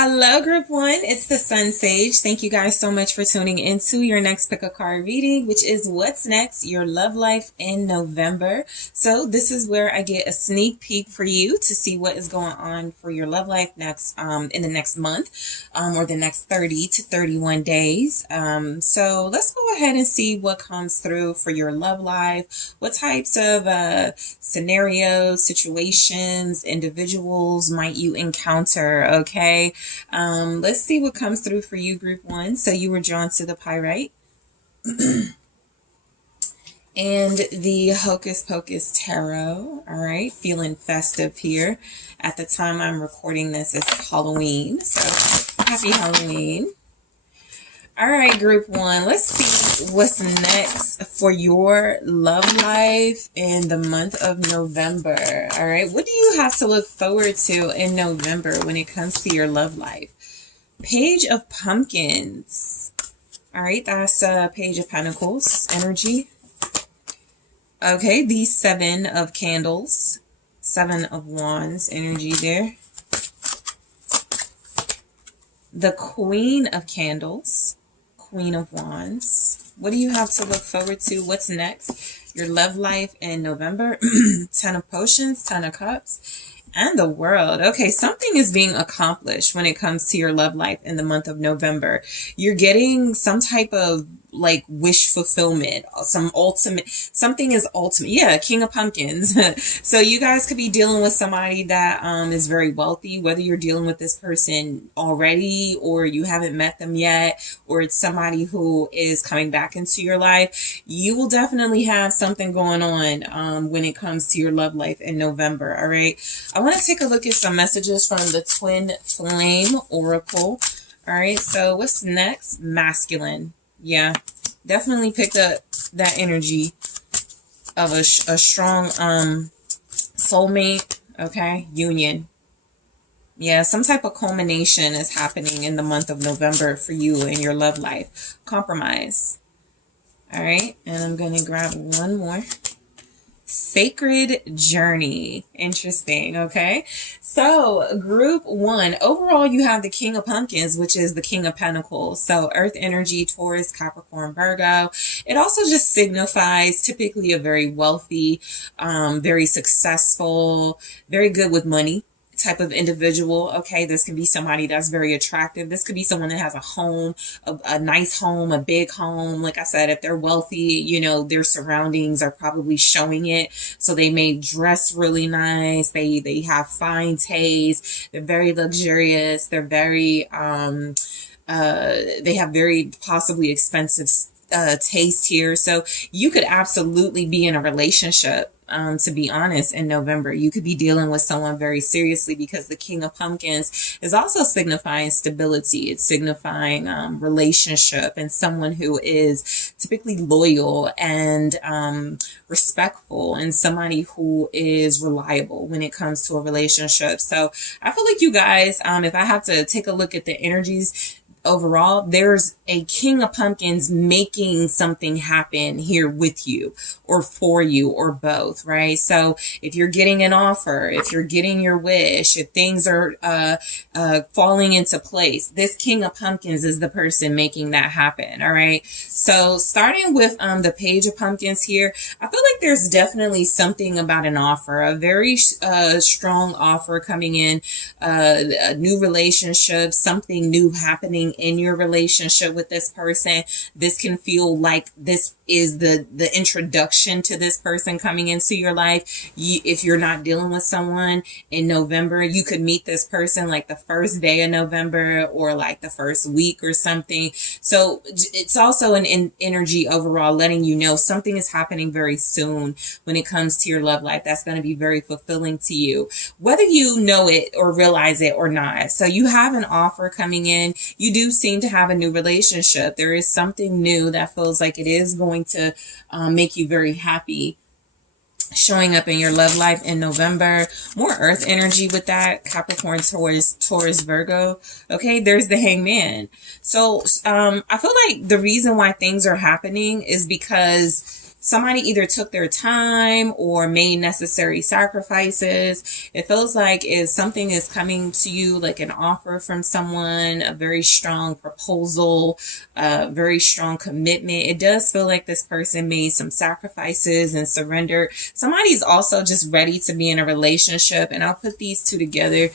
Hello, group one. It's the SunSage. Thank you guys so much for tuning into your next pick a card reading, which is what's next, your love life in November. So this is where I get a sneak peek for you to see what is going on for your love life next in the next month or the next 30 to 31 days. So let's go ahead and see what comes through for your love life. What types of scenarios, situations, individuals might you encounter? Okay. Let's see what comes through for you, group one. So you were drawn to the pyrite and the Hocus Pocus Tarot. All right, feeling festive here. At the time I'm recording this, it's Halloween. So happy Halloween. All right, group one, let's see what's next for your love life in the month of November. All right, what do you have to look forward to in November when it comes to your love life? Page of Pumpkins. All right, that's Page of Pentacles energy. Okay, the Seven of Candles, Seven of Wands energy there. The Queen of Candles, Queen of Wands. What do you have to look forward to? What's next? Your love life in November. Ten of Potions, Ten of Cups, and the World. Okay, something is being accomplished when it comes to your love life in the month of November. You're getting some type of like wish fulfillment, something is ultimate. Yeah, King of Pumpkins. So you guys could be dealing with somebody that is very wealthy, whether you're dealing with this person already or you haven't met them yet, or it's somebody who is coming back into your life. You will definitely have something going on when it comes to your love life in November. All right, I want to take a look at some messages from the Twin Flame Oracle. All right, so what's next? Masculine. Yeah, definitely picked up that energy of a strong soulmate, okay, union. Yeah, some type of culmination is happening in the month of November for you in your love life. Compromise. All right, and I'm going to grab one more. Sacred Journey. Interesting. Okay, so group one, overall you have the King of Pumpkins, which is the King of Pentacles. So earth energy, Taurus, Capricorn, Virgo. It also just signifies typically a very wealthy, very successful, very good with money type of individual. Okay, this can be somebody that's very attractive. This could be someone that has a home, a nice home, a big home. Like I said, if they're wealthy, you know, their surroundings are probably showing it. So they may dress really nice. They have fine taste. They're very luxurious. They're very they have very possibly expensive taste here. So you could absolutely be in a relationship. To be honest, in November, you could be dealing with someone very seriously, because the King of Pumpkins is also signifying stability. It's signifying relationship, and someone who is typically loyal and respectful, and somebody who is reliable when it comes to a relationship. So I feel like you guys, if I have to take a look at the energies, overall, there's a King of Pumpkins making something happen here with you or for you or both, right? So if you're getting an offer, if you're getting your wish, if things are falling into place, this King of Pumpkins is the person making that happen. All right, so starting with the Page of Pumpkins here, I feel like there's definitely something about an offer, a very strong offer coming in, a new relationship, something new happening in your relationship with this person. This can feel like this is the introduction to this person coming into your life. If you're not dealing with someone in November, you could meet this person like the first day of November or like the first week or something. So it's also an energy overall letting you know something is happening very soon when it comes to your love life that's going to be very fulfilling to you, whether you know it or realize it or not. So you have an offer coming in. You do seem to have a new relationship. There is something new that feels like it is going to make you very happy showing up in your love life in November. More earth energy with that. Capricorn, Taurus, Virgo. Okay, there's the Hangman. So I feel like the reason why things are happening is because somebody either took their time or made necessary sacrifices. It feels like if something is coming to you, like an offer from someone, a very strong proposal, a very strong commitment, it does feel like this person made some sacrifices and surrendered. Somebody's also just ready to be in a relationship, and I'll put these two together.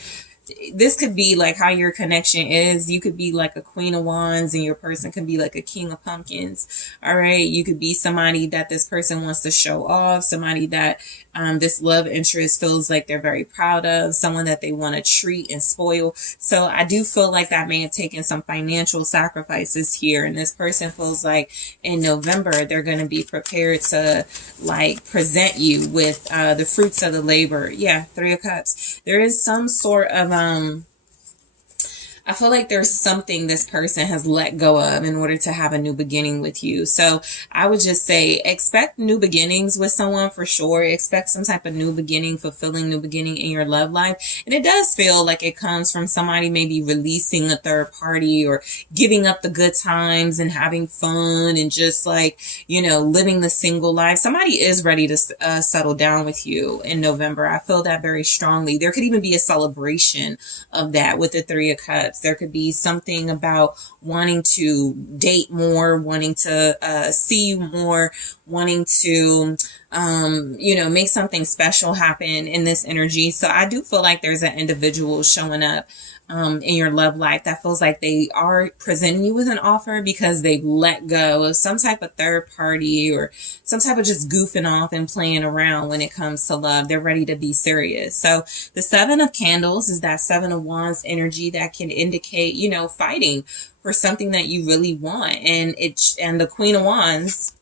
This could be like how your connection is. You could be like a Queen of Wands and your person could be like a King of Pumpkins. All right. You could be somebody that this person wants to show off, somebody that this love interest feels like they're very proud of, someone that they want to treat and spoil. So I do feel like that may have taken some financial sacrifices here. And this person feels like in November, they're going to be prepared to like present you with the fruits of the labor. Yeah. 3 of Cups. There is some sort of I feel like there's something this person has let go of in order to have a new beginning with you. So I would just say expect new beginnings with someone for sure. Expect some type of new beginning, fulfilling new beginning in your love life. And it does feel like it comes from somebody maybe releasing a third party or giving up the good times and having fun and just like, you know, living the single life. Somebody is ready to settle down with you in November. I feel that very strongly. There could even be a celebration of that with the 3 of Cups. There could be something about wanting to date more, wanting to see you more, wanting to, you know, make something special happen in this energy. So I do feel like there's an individual showing up in your love life that feels like they are presenting you with an offer because they've let go of some type of third party or some type of just goofing off and playing around when it comes to love. They're ready to be serious. So the 7 of Candles is that 7 of Wands energy that can indicate, you know, fighting for something that you really want. And the Queen of Wands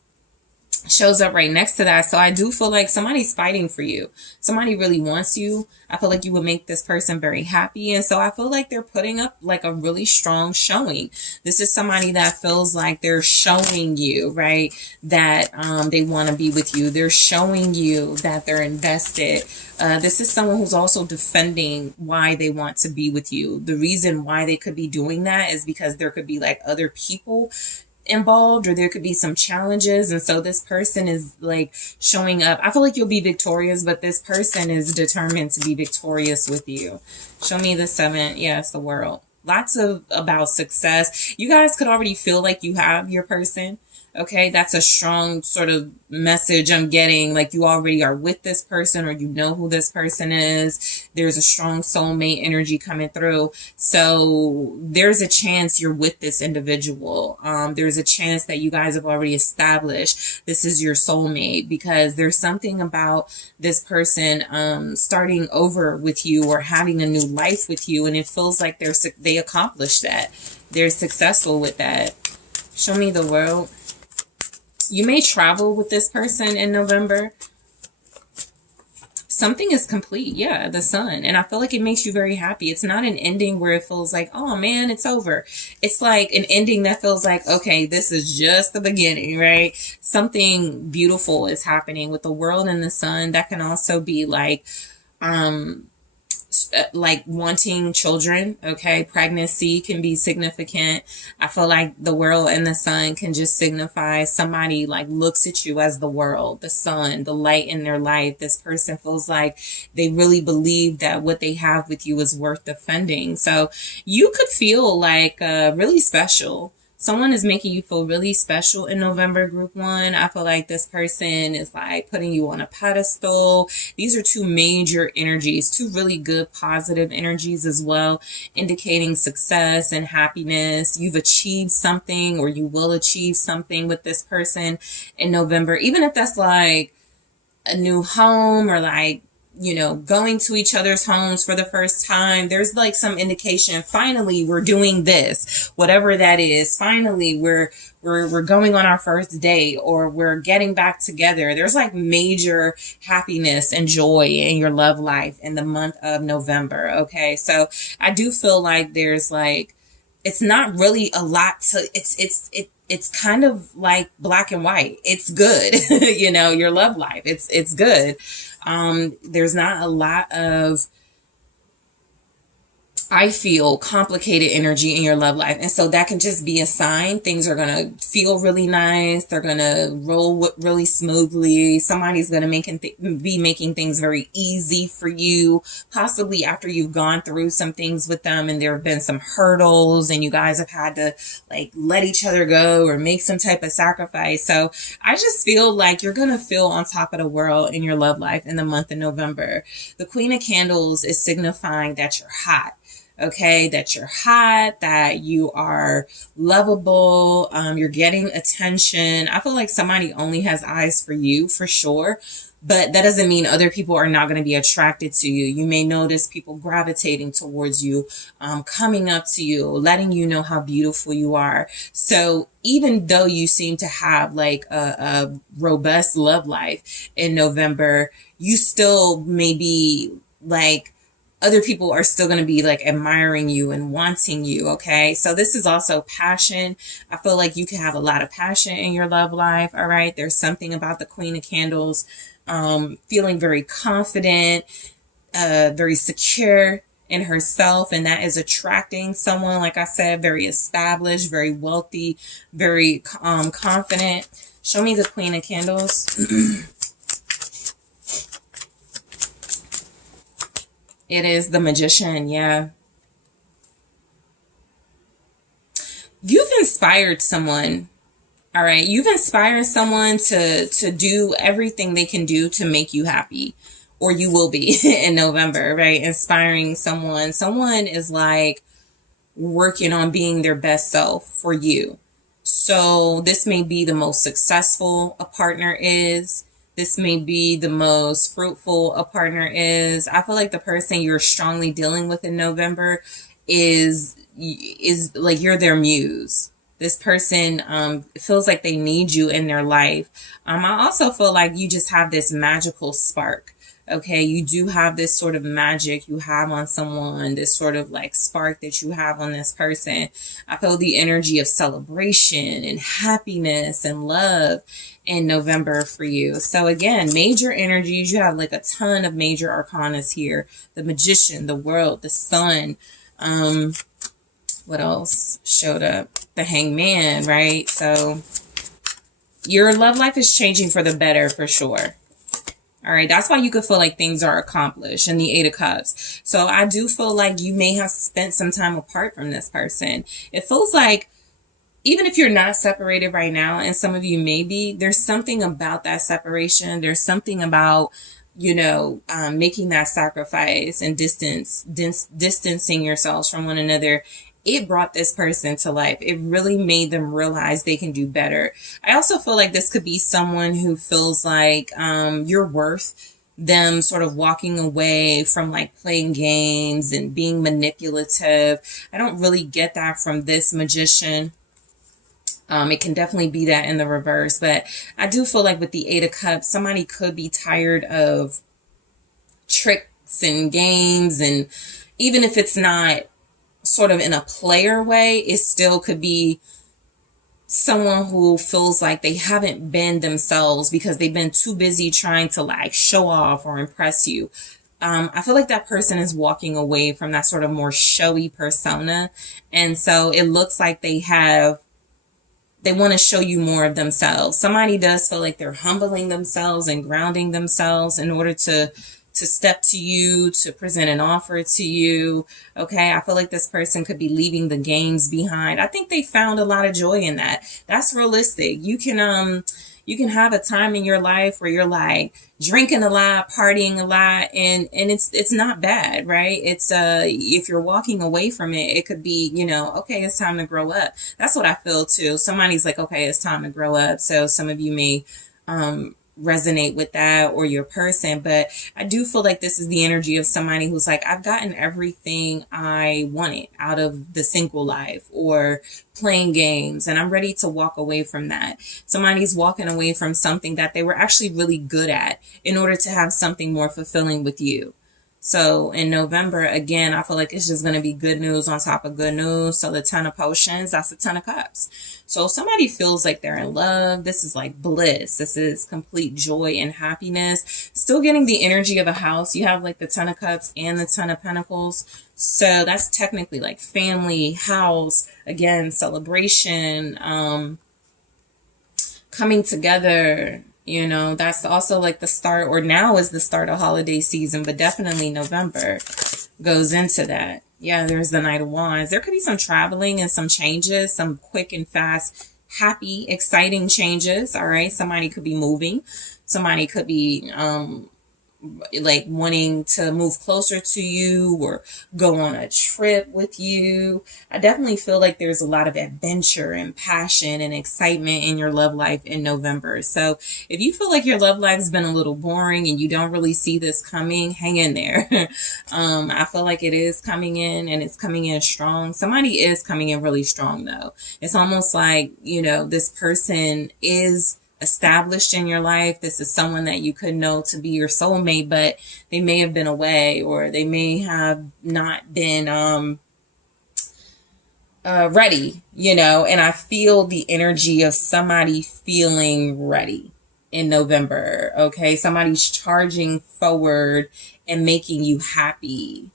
shows up right next to that. So I do feel like somebody's fighting for you. Somebody really wants you. I feel like you would make this person very happy. And so I feel like they're putting up like a really strong showing. This is somebody that feels like they're showing you, right, that they want to be with you. They're showing you that they're invested. This is someone who's also defending why they want to be with you. The reason why they could be doing that is because there could be like other people involved, or there could be some challenges, and so this person is like showing up. I feel like you'll be victorious, but this person is determined to be victorious with you. Show me the 7. Yes, the World. Lots of about success. You guys could already feel like you have your person. Okay, that's a strong sort of message I'm getting, like you already are with this person or you know who this person is. There's a strong soulmate energy coming through. So there's a chance you're with this individual. There's a chance that you guys have already established this is your soulmate, because there's something about this person starting over with you or having a new life with you, and it feels like they accomplished that. They're successful with that. Show me the World. You may travel with this person in November. Something is complete. Yeah, the Sun. And I feel like it makes you very happy. It's not an ending where it feels like, oh man, it's over. It's like an ending that feels like, okay, this is just the beginning, right? Something beautiful is happening with the World and the Sun. That can also be like wanting children. Okay, pregnancy can be significant. I feel like the World and the Sun can just signify somebody like looks at you as the world, the sun, the light in their life. This person feels like they really believe that what they have with you is worth defending. So you could feel like really special. Someone is making you feel really special in November, Group 1. I feel like this person is like putting you on a pedestal. These are 2 major energies, 2 really good positive energies as well, indicating success and happiness. You've achieved something, or you will achieve something with this person in November, even if that's like a new home or like, you know, going to each other's homes for the first time. There's like some indication, finally we're doing this, whatever that is. Finally we're going on our first date, or we're getting back together. There's like major happiness and joy in your love life in the month of November. Okay, so I do feel like there's like, it's not really a lot to, it's kind of like black and white. It's good. You know, your love life, it's good. There's not a lot of I feel complicated energy in your love life. And so that can just be a sign things are going to feel really nice. They're going to roll really smoothly. Somebody's going to be making things very easy for you, possibly after you've gone through some things with them and there have been some hurdles and you guys have had to like let each other go or make some type of sacrifice. So I just feel like you're going to feel on top of the world in your love life in the month of November. The Queen of Candles is signifying that you're hot. Okay, that you're hot, that you are lovable, you're getting attention. I feel like somebody only has eyes for you for sure, but that doesn't mean other people are not going to be attracted to you. You may notice people gravitating towards you, coming up to you, letting you know how beautiful you are. So even though you seem to have like a robust love life in November, you still may be like, other people are still going to be like admiring you and wanting you. Okay. So this is also passion. I feel like you can have a lot of passion in your love life. All right. There's something about the Queen of Candles, feeling very confident, very secure in herself. And that is attracting someone, like I said, very established, very wealthy, very, confident. Show me the Queen of Candles. It is the Magician, yeah. You've inspired someone, all right? You've inspired someone to do everything they can do to make you happy, or you will be in November, right? Inspiring someone. Someone is like working on being their best self for you. So this may be the most successful a partner is. This may be the most fruitful a partner is. I feel like the person you're strongly dealing with in November is like you're their muse. This person feels like they need you in their life. I also feel like you just have this magical spark. Okay, you do have this sort of magic you have on someone, this sort of like spark that you have on this person. I feel the energy of celebration and happiness and love in November for you. So again, major energies. You have like a ton of major arcanas here. The Magician, the World, the Sun. What else showed up? The Hangman, right? So your love life is changing for the better for sure. All right, that's why you could feel like things are accomplished in the Eight of Cups. So I do feel like you may have spent some time apart from this person. It feels like even if you're not separated right now, and some of you may be, there's something about that separation. There's something about, making that sacrifice and distancing yourselves from one another. It brought this person to life. It really made them realize they can do better. I also feel like this could be someone who feels like you're worth them sort of walking away from like playing games and being manipulative. I don't really get that from this Magician. It can definitely be that in the reverse, but I do feel like with the Eight of Cups, somebody could be tired of tricks and games, and even if it's not sort of in a player way, it still could be someone who feels like they haven't been themselves because they've been too busy trying to like show off or impress you. I feel like that person is walking away from that sort of more showy persona. And so it looks like they want to show you more of themselves. Somebody does feel like they're humbling themselves and grounding themselves in order to step to you, to present an offer to you. Okay, I feel like this person could be leaving the games behind. I think they found a lot of joy in that. That's realistic. You can have a time in your life where you're like drinking a lot, partying a lot, and it's not bad, right? It's if you're walking away from it, it could be, okay, it's time to grow up. That's what I feel too. Somebody's like, okay, it's time to grow up. So some of you may resonate with that or your person, but I do feel like this is the energy of somebody who's like, I've gotten everything I wanted out of the single life or playing games, and I'm ready to walk away from that. Somebody's walking away from something that they were actually really good at in order to have something more fulfilling with you. So in November, again, I feel like it's just going to be good news on top of good news. So the 10 of potions, that's the 10 of cups. So if somebody feels like they're in love, this is like bliss. This is complete joy and happiness. Still getting the energy of a house. You have like the 10 of cups and the 10 of pentacles. So that's technically like family, house, again, celebration, coming together. You know, that's also like the start, or now is the start of holiday season, but definitely November goes into that. Yeah, there's the Knight of Wands. There could be some traveling and some changes, some quick and fast, happy, exciting changes. All right. Somebody could be moving. Somebody could be, like wanting to move closer to you or go on a trip with you. I definitely feel like there's a lot of adventure and passion and excitement in your love life in November. So if you feel like your love life's been a little boring and you don't really see this coming, hang in there. I feel like it is coming in, and it's coming in strong. Somebody is coming in really strong though. It's almost like, you know, this person is established in your life. This is someone that you could know to be your soulmate, but they may have been away, or they may have not been ready, you know. And I feel the energy of somebody feeling ready in November. Okay, somebody's charging forward and making you happy.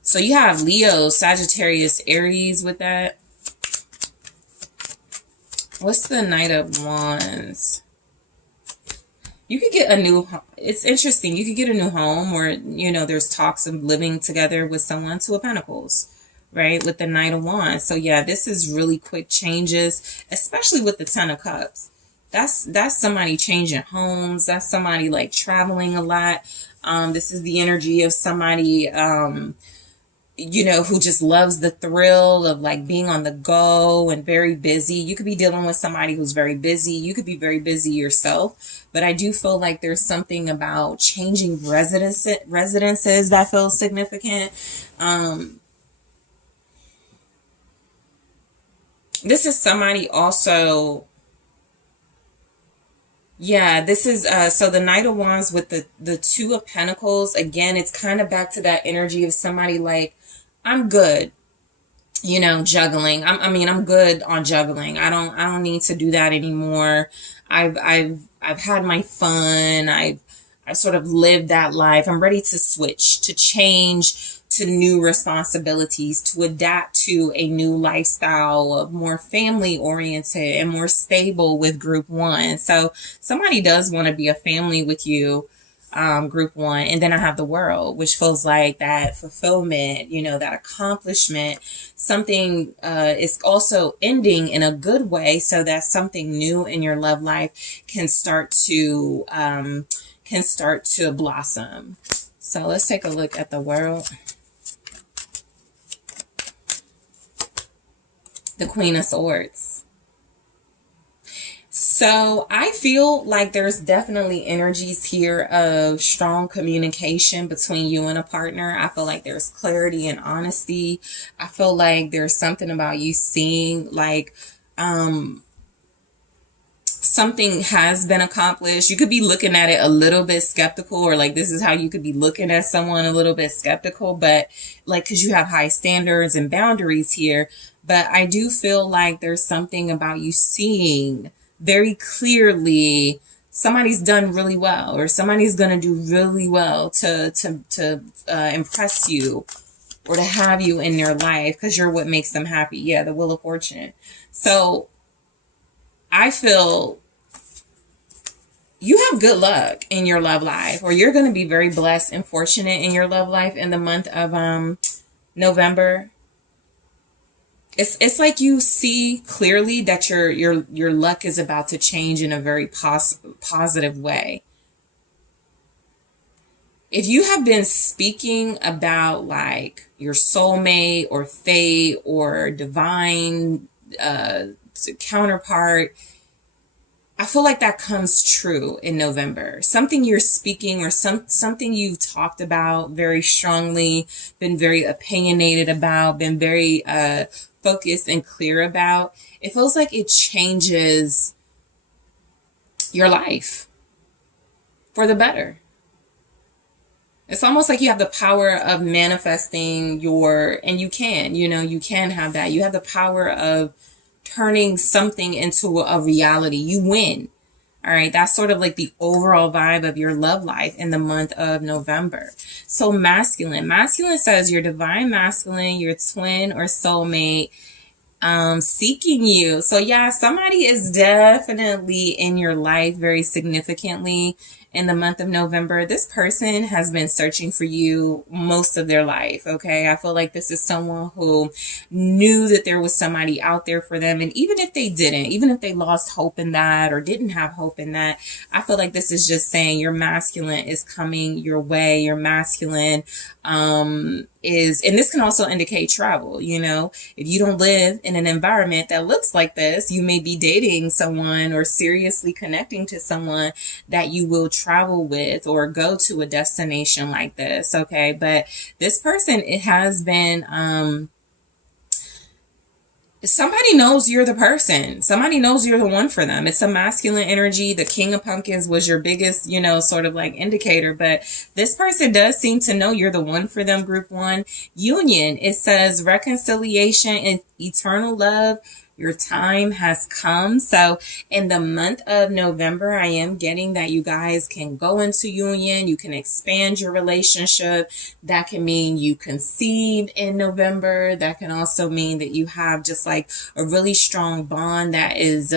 So you have Leo, Sagittarius, Aries with that. What's the Knight of Wands? You could get a new, it's interesting. You could get a new home, or, you know, there's talks of living together with someone. Two of Pentacles, right? With the Knight of Wands. So yeah, this is really quick changes, especially with the 10 of Cups. That's somebody changing homes. That's somebody like traveling a lot. This is the energy of somebody, you know, who just loves the thrill of like being on the go and very busy. You could be dealing with somebody who's very busy. You could be very busy yourself, but I do feel like there's something about changing residences that feels significant. This is somebody also. Yeah, this is so the Knight of Wands with the Two of Pentacles. Again, it's kind of back to that energy of somebody like, I'm good, you know, juggling. I'm good on juggling. I don't need to do that anymore. I've had my fun. I've sort of lived that life. I'm ready to switch, to change to new responsibilities, to adapt to a new lifestyle of more family oriented and more stable with group one. So somebody does want to be a family with you, group one. And then I have the World, which feels like that fulfillment, you know, that accomplishment. Something is also ending in a good way, so that something new in your love life can start to blossom. So let's take a look at the World. The Queen of Swords. So I feel like there's definitely energies here of strong communication between you and a partner. I feel like there's clarity and honesty. I feel like there's something about you seeing like something has been accomplished. You could be looking at it a little bit skeptical, or like this is how you could be looking at someone a little bit skeptical, but like, because you have high standards and boundaries here. But I do feel like there's something about you seeing very clearly somebody's done really well, or somebody's going to do really well to impress you, or to have you in their life because you're what makes them happy. Yeah, the Wheel of Fortune. So I feel you have good luck in your love life, or you're going to be very blessed and fortunate in your love life in the month of November. It's like you see clearly that your luck is about to change in a very positive way. If you have been speaking about like your soulmate or fate or divine counterpart, I feel like that comes true in November. Something you're speaking, or something you've talked about very strongly, been very opinionated about, been very focused and clear about. It feels like it changes your life for the better. It's almost like you have the power of manifesting and you can, you can have that. You have the power of turning something into a reality. You win. All right, that's sort of like the overall vibe of your love life in the month of November. So masculine. Masculine says your divine masculine, your twin or soulmate seeking you. So yeah, somebody is definitely in your life very significantly in the month of November. This person has been searching for you most of their life. Okay. I feel like this is someone who knew that there was somebody out there for them. And even if they didn't, even if they lost hope in that or didn't have hope in that, I feel like this is just saying your masculine is coming your way. Your masculine, and this can also indicate travel. If you don't live in an environment that looks like this, you may be dating someone or seriously connecting to someone that you will travel with or go to a destination like this. Okay. But this person, it has been, somebody knows you're the person. Somebody knows you're the one for them. It's a masculine energy. The King of Pumpkins was your biggest, sort of like indicator. But this person does seem to know you're the one for them, group one. Union, it says reconciliation and eternal love. Your time has come. So in the month of November, I am getting that you guys can go into union. You can expand your relationship. That can mean you conceive in November. That can also mean that you have just like a really strong bond that is,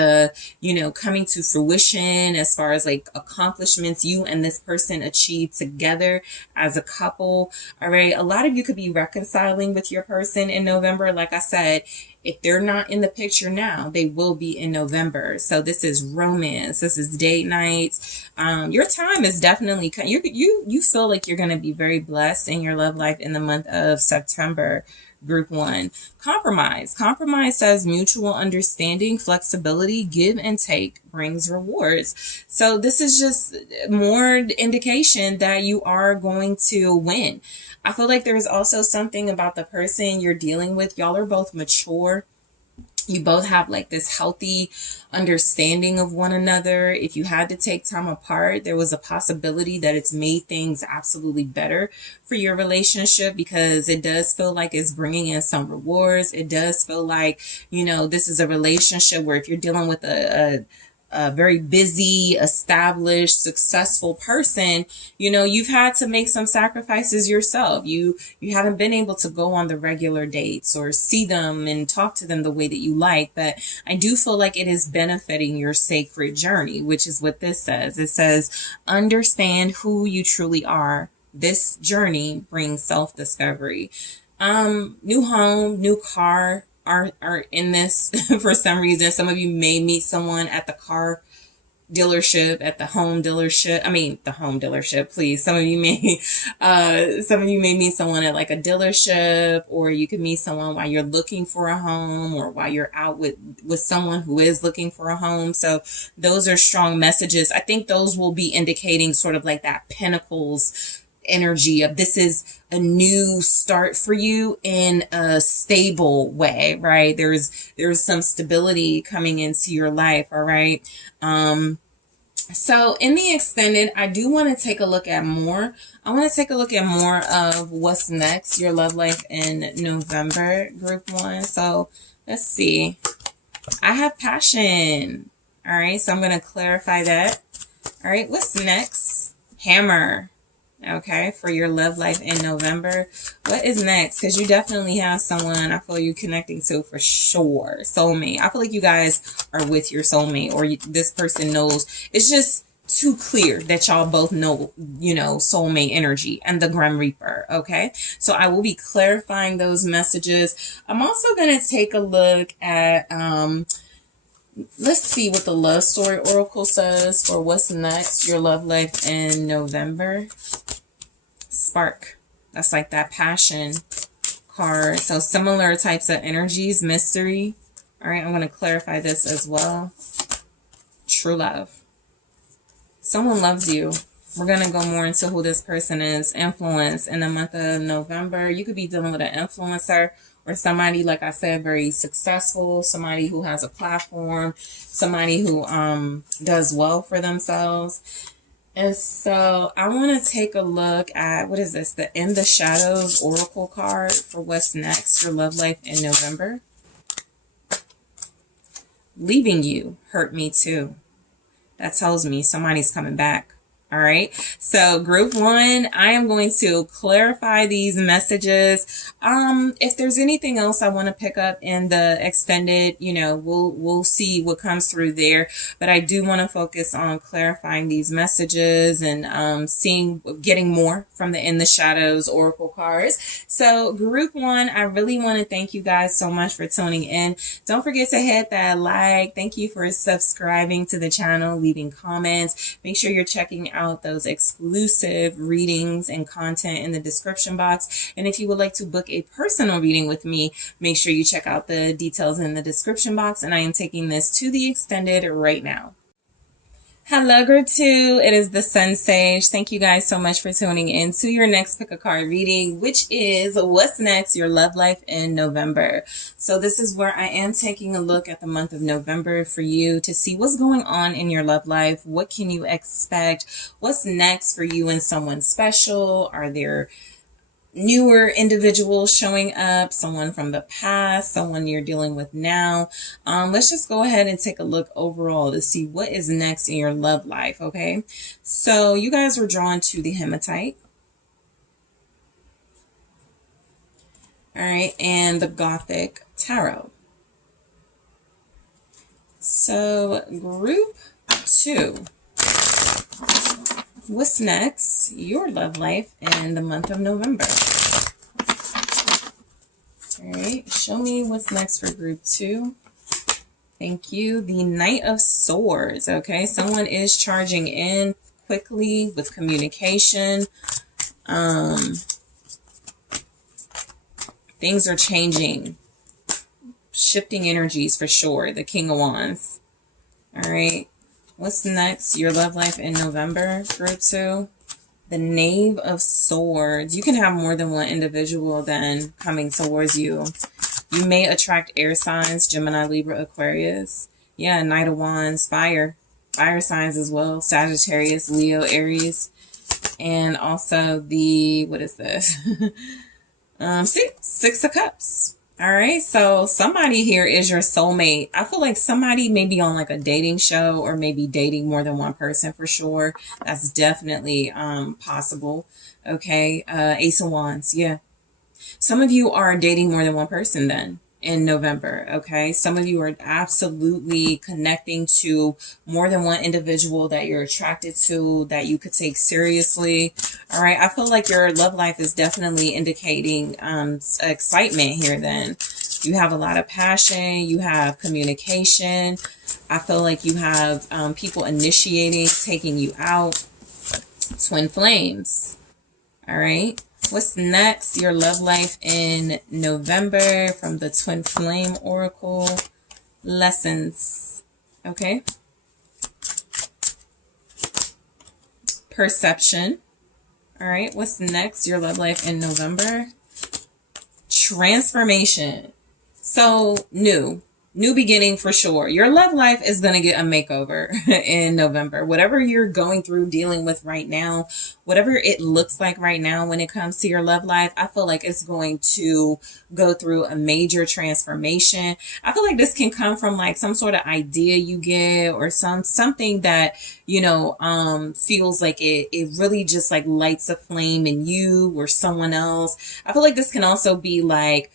coming to fruition as far as like accomplishments you and this person achieve together as a couple. All right. A lot of you could be reconciling with your person in November. Like I said, if they're not in the picture now, they will be in November. So this is romance. This is date nights. Your time is definitely, you feel like you're going to be very blessed in your love life in the month of September. Group one. Compromise. Compromise says mutual understanding, flexibility, give and take brings rewards. So this is just more indication that you are going to win. I feel like there's also something about the person you're dealing with. Y'all are both mature. You both have like this healthy understanding of one another. If you had to take time apart, there was a possibility that it's made things absolutely better for your relationship, because it does feel like it's bringing in some rewards. It does feel like, this is a relationship where if you're dealing with a very busy, established, successful person, you've had to make some sacrifices yourself. You haven't been able to go on the regular dates or see them and talk to them the way that you like. But I do feel like it is benefiting your sacred journey, which is what this says. It says, understand who you truly are. This journey brings self-discovery. New home, new car, are in this for some reason. Some of you may meet someone at the car dealership, at the home dealership, please. Some of you may meet someone at like a dealership, or you could meet someone while you're looking for a home, or while you're out with someone who is looking for a home. So those are strong messages. I think those will be indicating sort of like that Pentacles energy of this is a new start for you in a stable way, right? There's some stability coming into your life. All right. So in the extended, I do want to take a look at more. I want to take a look at more of what's next, your love life in November, group one. So let's see. I have passion. All right. So I'm going to clarify that. All right. What's next? Hammer. Okay, for your love life in November. What is next? Because you definitely have someone I feel you connecting to for sure. Soulmate. I feel like you guys are with your soulmate, or this person knows. It's just too clear that y'all both know, soulmate energy and the Grim Reaper. Okay, so I will be clarifying those messages. I'm also going to take a look at let's see what the love story oracle says for what's next, your love life in November. Spark. That's like that passion card. So similar types of energies, mystery. All right, I'm going to clarify this as well. True love. Someone loves you. We're going to go more into who this person is. Influence in the month of November. You could be dealing with an influencer, or somebody, like I said, very successful, somebody who has a platform, somebody who does well for themselves. And so I want to take a look at, what is this? The In the Shadows Oracle card for what's next, your love life in November. Leaving you hurt me too. That tells me somebody's coming back. All right. So group one, I am going to clarify these messages. If there's anything else I want to pick up in the extended, we'll see what comes through there. But I do want to focus on clarifying these messages and getting more from the In the Shadows Oracle cards. So group one, I really want to thank you guys so much for tuning in. Don't forget to hit that like. Thank you for subscribing to the channel, leaving comments. Make sure you're checking out those exclusive readings and content in the description box. And if you would like to book a personal reading with me, make sure you check out the details in the description box. And I am taking this to the extended right now. Hello, group two. It is the SunSage. Thank you guys so much for tuning in to your next pick a card reading, which is what's next, your love life in November. So this is where I am taking a look at the month of November for you to see what's going on in your love life. What can you expect? What's next for you and someone special? Are there newer individuals showing up, someone from the past, someone you're dealing with now? Let's just go ahead and take a look overall to see what is next in your love life. Okay, so you guys were drawn to the hematite, all right, and the Gothic tarot. So group two, what's next, your love life in the month of November? All right, show me what's next for group two. Thank you. The Knight of Swords. Okay, someone is charging in quickly with communication. Things are changing. Shifting energies for sure. The King of Wands. All right. What's next? Your love life in November, group two. The Knave of Swords. You can have more than one individual then coming towards you. You may attract air signs, Gemini, Libra, Aquarius. Yeah, Knight of Wands, fire. Fire signs as well. Sagittarius, Leo, Aries. And also the, what is this? Six of Cups. All right, so somebody here is your soulmate. I feel like somebody may be on like a dating show or maybe dating more than one person for sure. That's definitely possible. Okay, Ace of Wands, yeah. Some of you are dating more than one person then in November, okay? Some of you are absolutely connecting to more than one individual that you're attracted to, that you could take seriously, all right? I feel like your love life is definitely indicating excitement here then. You have a lot of passion, you have communication. I feel like you have people initiating, taking you out. Twin flames, all right? What's next? Your love life in November from the Twin Flame Oracle. Lessons. Okay. Perception. All right. What's next? Your love life in November. Transformation. So new beginning for sure. Your love life is going to get a makeover in November. Whatever you're going through, dealing with right now, whatever it looks like right now when it comes to your love life, I feel like it's going to go through a major transformation. I feel like this can come from like some sort of idea you get or something that, feels like it really just like lights a flame in you or someone else. I feel like this can also be like,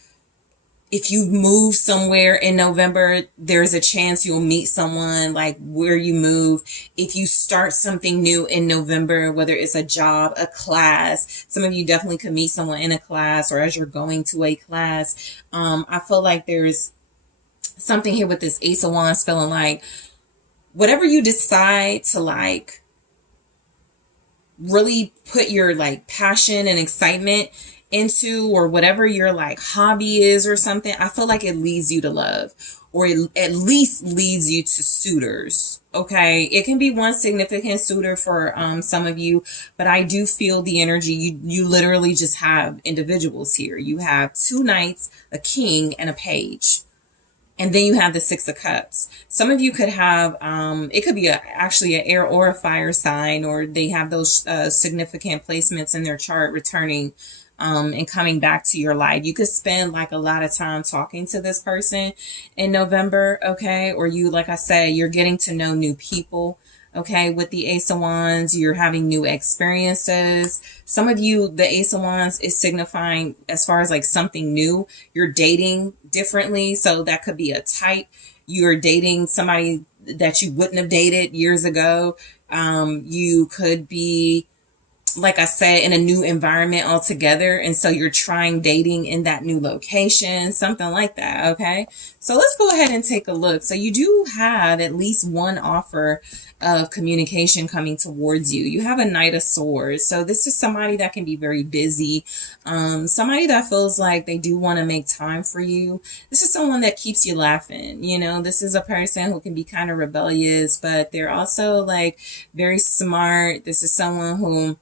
if you move somewhere in November, there's a chance you'll meet someone like where you move. If you start something new in November, whether it's a job, a class, some of you definitely could meet someone in a class or as you're going to a class. I feel like there's something here with this Ace of Wands feeling like whatever you decide to like really put your like passion and excitement into, or whatever your like hobby is or something, I feel like it leads you to love, or it at least leads you to suitors. Okay, it can be one significant suitor for some of you, but I do feel the energy. You literally just have individuals here. You have two knights, a king, and a page. And then you have the Six of Cups. Some of you could have, it could be actually an air or a fire sign, or they have those significant placements in their chart returning and coming back to your life. You could spend like a lot of time talking to this person in November, okay? Or you, like I said, you're getting to know new people. Okay, with the Ace of Wands, you're having new experiences. Some of you, the Ace of Wands is signifying as far as like something new. You're dating differently. So that could be a type. You're dating somebody that you wouldn't have dated years ago. You could be, like I said, in a new environment altogether. And so you're trying dating in that new location, something like that. Okay. So let's go ahead and take a look. So you do have at least one offer of communication coming towards you. You have a Knight of Swords. So this is somebody that can be very busy. Somebody that feels like they do want to make time for you. This is someone that keeps you laughing. You know, this is a person who can be kind of rebellious, but they're also like very smart. This is someone who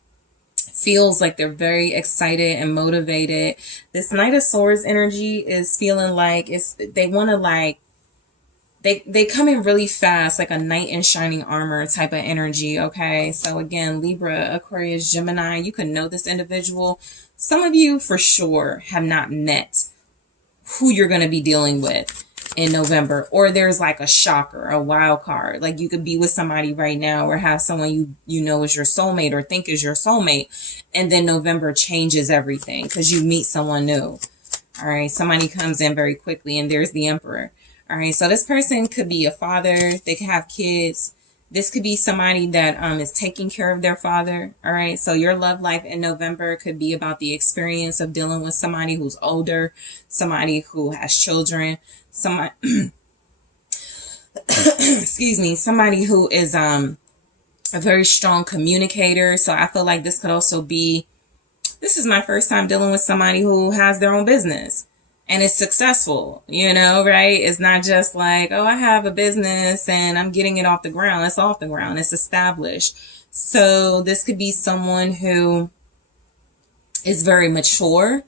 feels like they're very excited and motivated. This Knight of Swords energy is feeling like they want to like, they come in really fast, like a knight in shining armor type of energy. Okay. So again, Libra, Aquarius, Gemini, you can know this individual. Some of you for sure have not met who you're going to be dealing with in November, or there's like a shocker, a wild card. Like you could be with somebody right now or have someone you know is your soulmate or think is your soulmate, and then November changes everything because you meet someone new. All right, somebody comes in very quickly, and there's the Emperor. All right, so this person could be a father. They could have kids. This could be somebody that is taking care of their father. All right, so your love life in November could be about the experience of dealing with somebody who's older, somebody who has children, somebody, excuse me, somebody who is a very strong communicator. So I feel like this could also be, this is my first time dealing with somebody who has their own business. And it's successful, you know, right? It's not just like, oh, I have a business and I'm getting it off the ground. It's off the ground. It's established. So this could be someone who is very mature,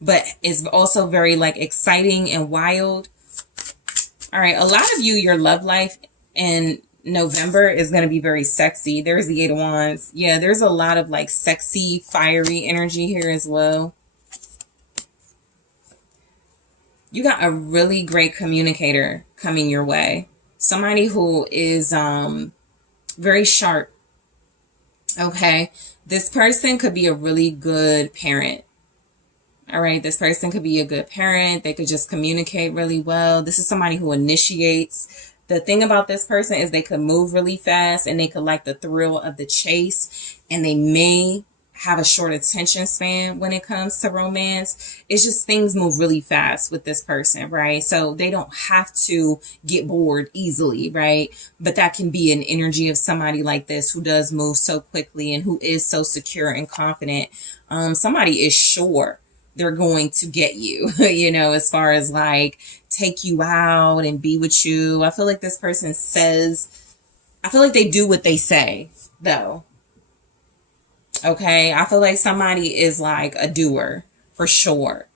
but is also very like exciting and wild. All right. A lot of you, your love life in November is going to be very sexy. There's the Eight of Wands. Yeah, there's a lot of like sexy, fiery energy here as well. You got a really great communicator coming your way. Somebody who is very sharp. Okay. This person could be a really good parent. All right. This person could be a good parent. They could just communicate really well. This is somebody who initiates. The thing about this person is they could move really fast and they could like the thrill of the chase, and they may have a short attention span when it comes to romance. It's just things move really fast with this person, right? So they don't have to get bored easily, right? But that can be an energy of somebody like this who does move so quickly and who is so secure and confident. Somebody is sure they're going to get you, you know, as far as like take you out and be with you. I feel like this person I feel like they do what they say though. Okay, I feel like somebody is like a doer for sure.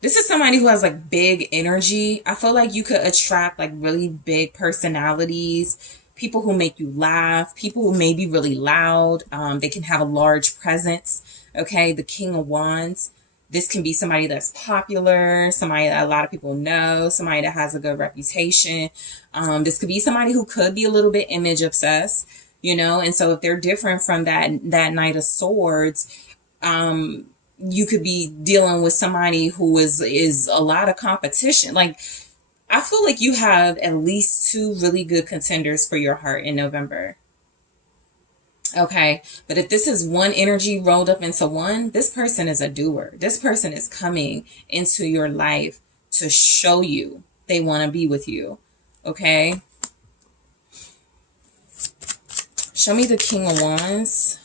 This is somebody who has like big energy. I feel like you could attract like really big personalities, people who make you laugh, people who may be really loud. They can have a large presence. Okay, the King of Wands. This can be somebody that's popular, somebody that a lot of people know, somebody that has a good reputation. This could be somebody who could be a little bit image obsessed. You know, and so if they're different from that Knight of Swords, you could be dealing with somebody who is a lot of competition. Like, I feel like you have at least two really good contenders for your heart in November. Okay, but if this is one energy rolled up into one, this person is a doer. This person is coming into your life to show you they want to be with you. Okay. Show me the King of Wands.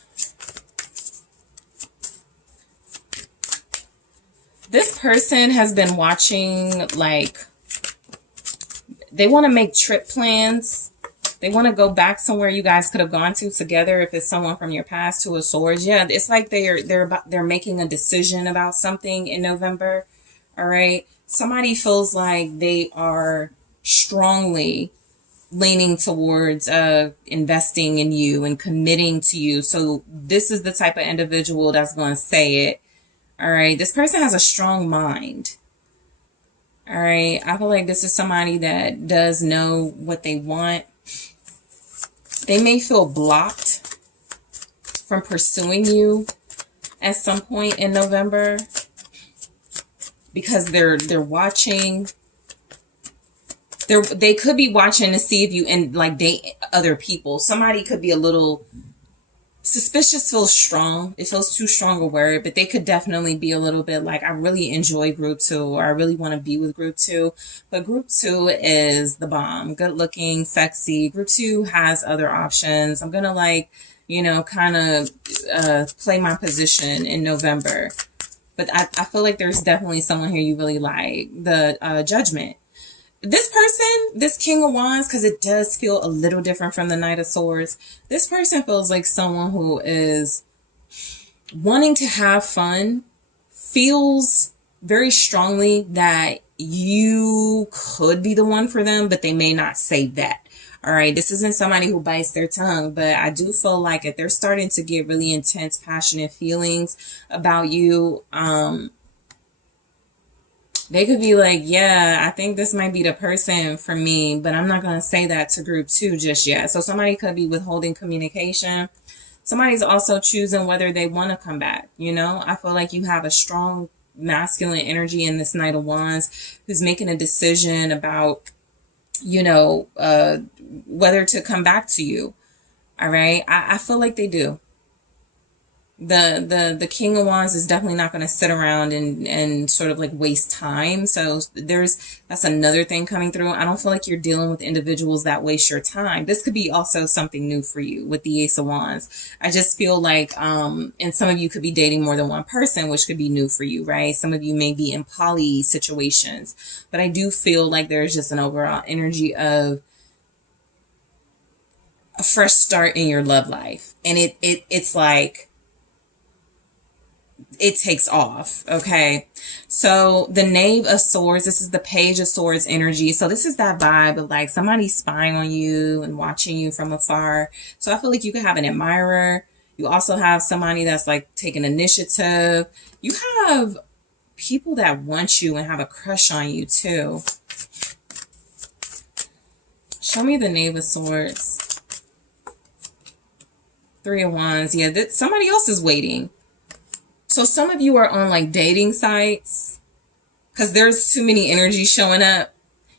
This person has been watching, like, they want to make trip plans. They want to go back somewhere you guys could have gone to together. If it's someone from your past, Two of Swords. Yeah, it's like they're making a decision about something in November. All right. somebody feels like they are strongly leaning towards investing in you and committing to you. So this is the type of individual that's going to say it. All right. This person has a strong mind. All right. I feel like this is somebody that does know what they want. They may feel blocked from pursuing you at some point in November because they're watching. They could be watching to see if you like date other people. Somebody could be a little suspicious. Feels strong. It feels too strong a word, but they could definitely be a little bit like, I really enjoy group 2, or I really want to be with group 2. But group 2 is the bomb. Good looking, sexy. Group 2 has other options. I'm gonna like, kind of play my position in November. But I feel like there's definitely someone here you really like. The Judgment. This person, this King of Wands, because it does feel a little different from the Knight of Swords. This person feels like someone who is wanting to have fun, feels very strongly that you could be the one for them, but they may not say that. All right, this isn't somebody who bites their tongue, but I do feel like if they're starting to get really intense, passionate feelings about you, they could be like, yeah, I think this might be the person for me, but I'm not going to say that to group 2 just yet. So somebody could be withholding communication. Somebody's also choosing whether they want to come back. I feel like you have a strong masculine energy in this Knight of Wands who's making a decision about, whether to come back to you. All right. I feel like they do. The King of Wands is definitely not going to sit around and sort of like waste time. So that's another thing coming through. I don't feel like you're dealing with individuals that waste your time. This could be also something new for you with the Ace of Wands. I just feel like, and some of you could be dating more than one person, which could be new for you, right? Some of you may be in poly situations, but I do feel like there's just an overall energy of a fresh start in your love life. And it's like, it takes off. Okay. So the Knave of Swords, this is the Page of Swords energy. So this is that vibe of like somebody spying on you and watching you from afar. So I feel like you could have an admirer. You also have somebody that's like taking initiative. You have people that want you and have a crush on you too. Show me the Knave of Swords. 3 of Wands. Yeah, somebody else is waiting. So some of you are on like dating sites because there's too many energies showing up.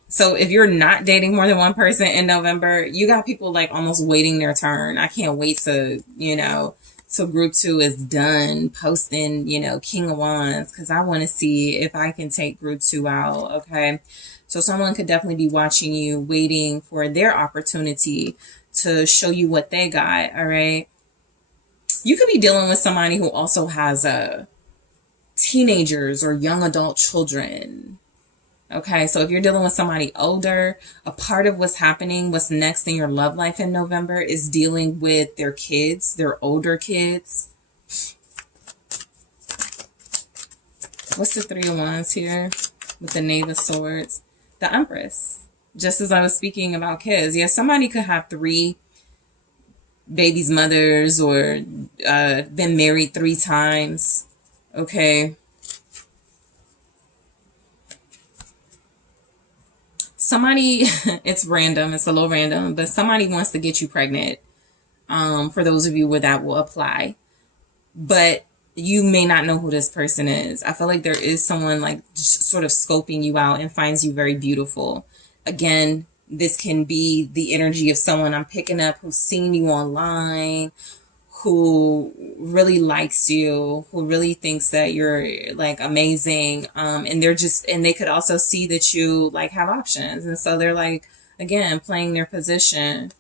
So if you're not dating more than one person in November, you got people like almost waiting their turn. I can't wait to, so group 2 is done posting, King of Wands, because I want to see if I can take group 2 out. Okay. So someone could definitely be watching you, waiting for their opportunity to show you what they got. All right. You could be dealing with somebody who also has teenagers or young adult children. Okay, so if you're dealing with somebody older, a part of what's happening, what's next in your love life in November is dealing with their kids, their older kids. What's the 3 of Wands here with the Knave of Swords? The Empress. Just as I was speaking about kids. Yeah, somebody could have 3 babies' mothers or been married 3 times. Okay. Somebody, it's random, it's a little random, but somebody wants to get you pregnant. For those of you where that will apply. But you may not know who this person is. I feel like there is someone like sort of scoping you out and finds you very beautiful. Again, this can be the energy of someone I'm picking up who's seen you online, who really likes you, who really thinks that you're like amazing. And they could also see that you like have options. And so they're like, again, playing their position.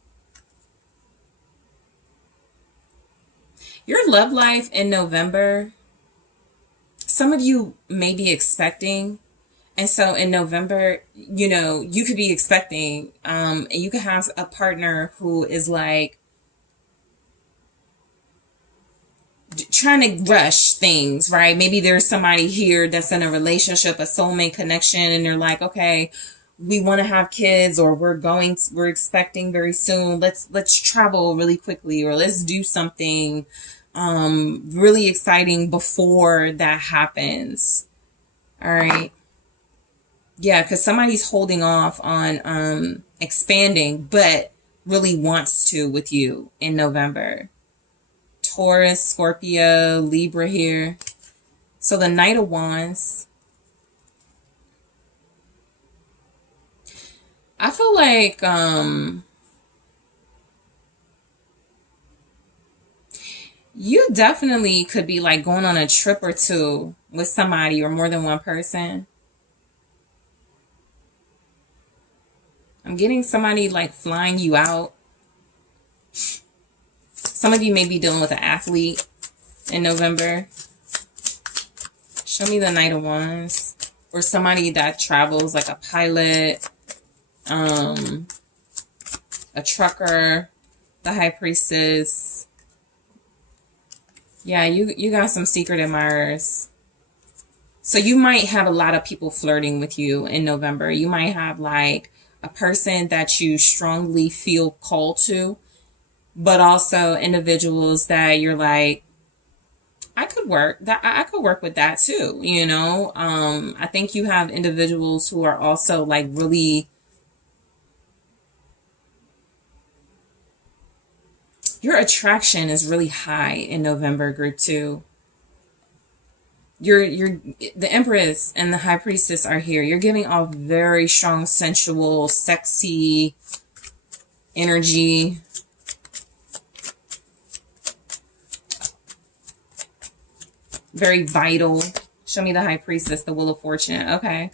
Your love life in November, some of you may be expecting. And so in November, you could be expecting, and you could have a partner who is like trying to rush things, right? Maybe there's somebody here that's in a relationship, a soulmate connection, and they're like, okay, we want to have kids, or we're expecting very soon. Let's travel really quickly, or let's do something really exciting before that happens. All right. Yeah, because somebody's holding off on expanding, but really wants to with you in November. Taurus, Scorpio, Libra here. So the Knight of Wands. I feel like you definitely could be like going on a trip or two with somebody or more than one person. I'm getting somebody like flying you out. Some of you may be dealing with an athlete in November. Show me the Knight of Wands. Or somebody that travels, like a pilot, a trucker, the High Priestess. Yeah, you got some secret admirers. So you might have a lot of people flirting with you in November. You might have like a person that you strongly feel called to, but also individuals that you're like, I could work with that too, you know. I think you have individuals who are also like really, your attraction is really high in November, group 2. The Empress and the High Priestess are here. You're giving off very strong, sensual, sexy energy. Very vital. Show me the High Priestess, the Wheel of Fortune. Okay.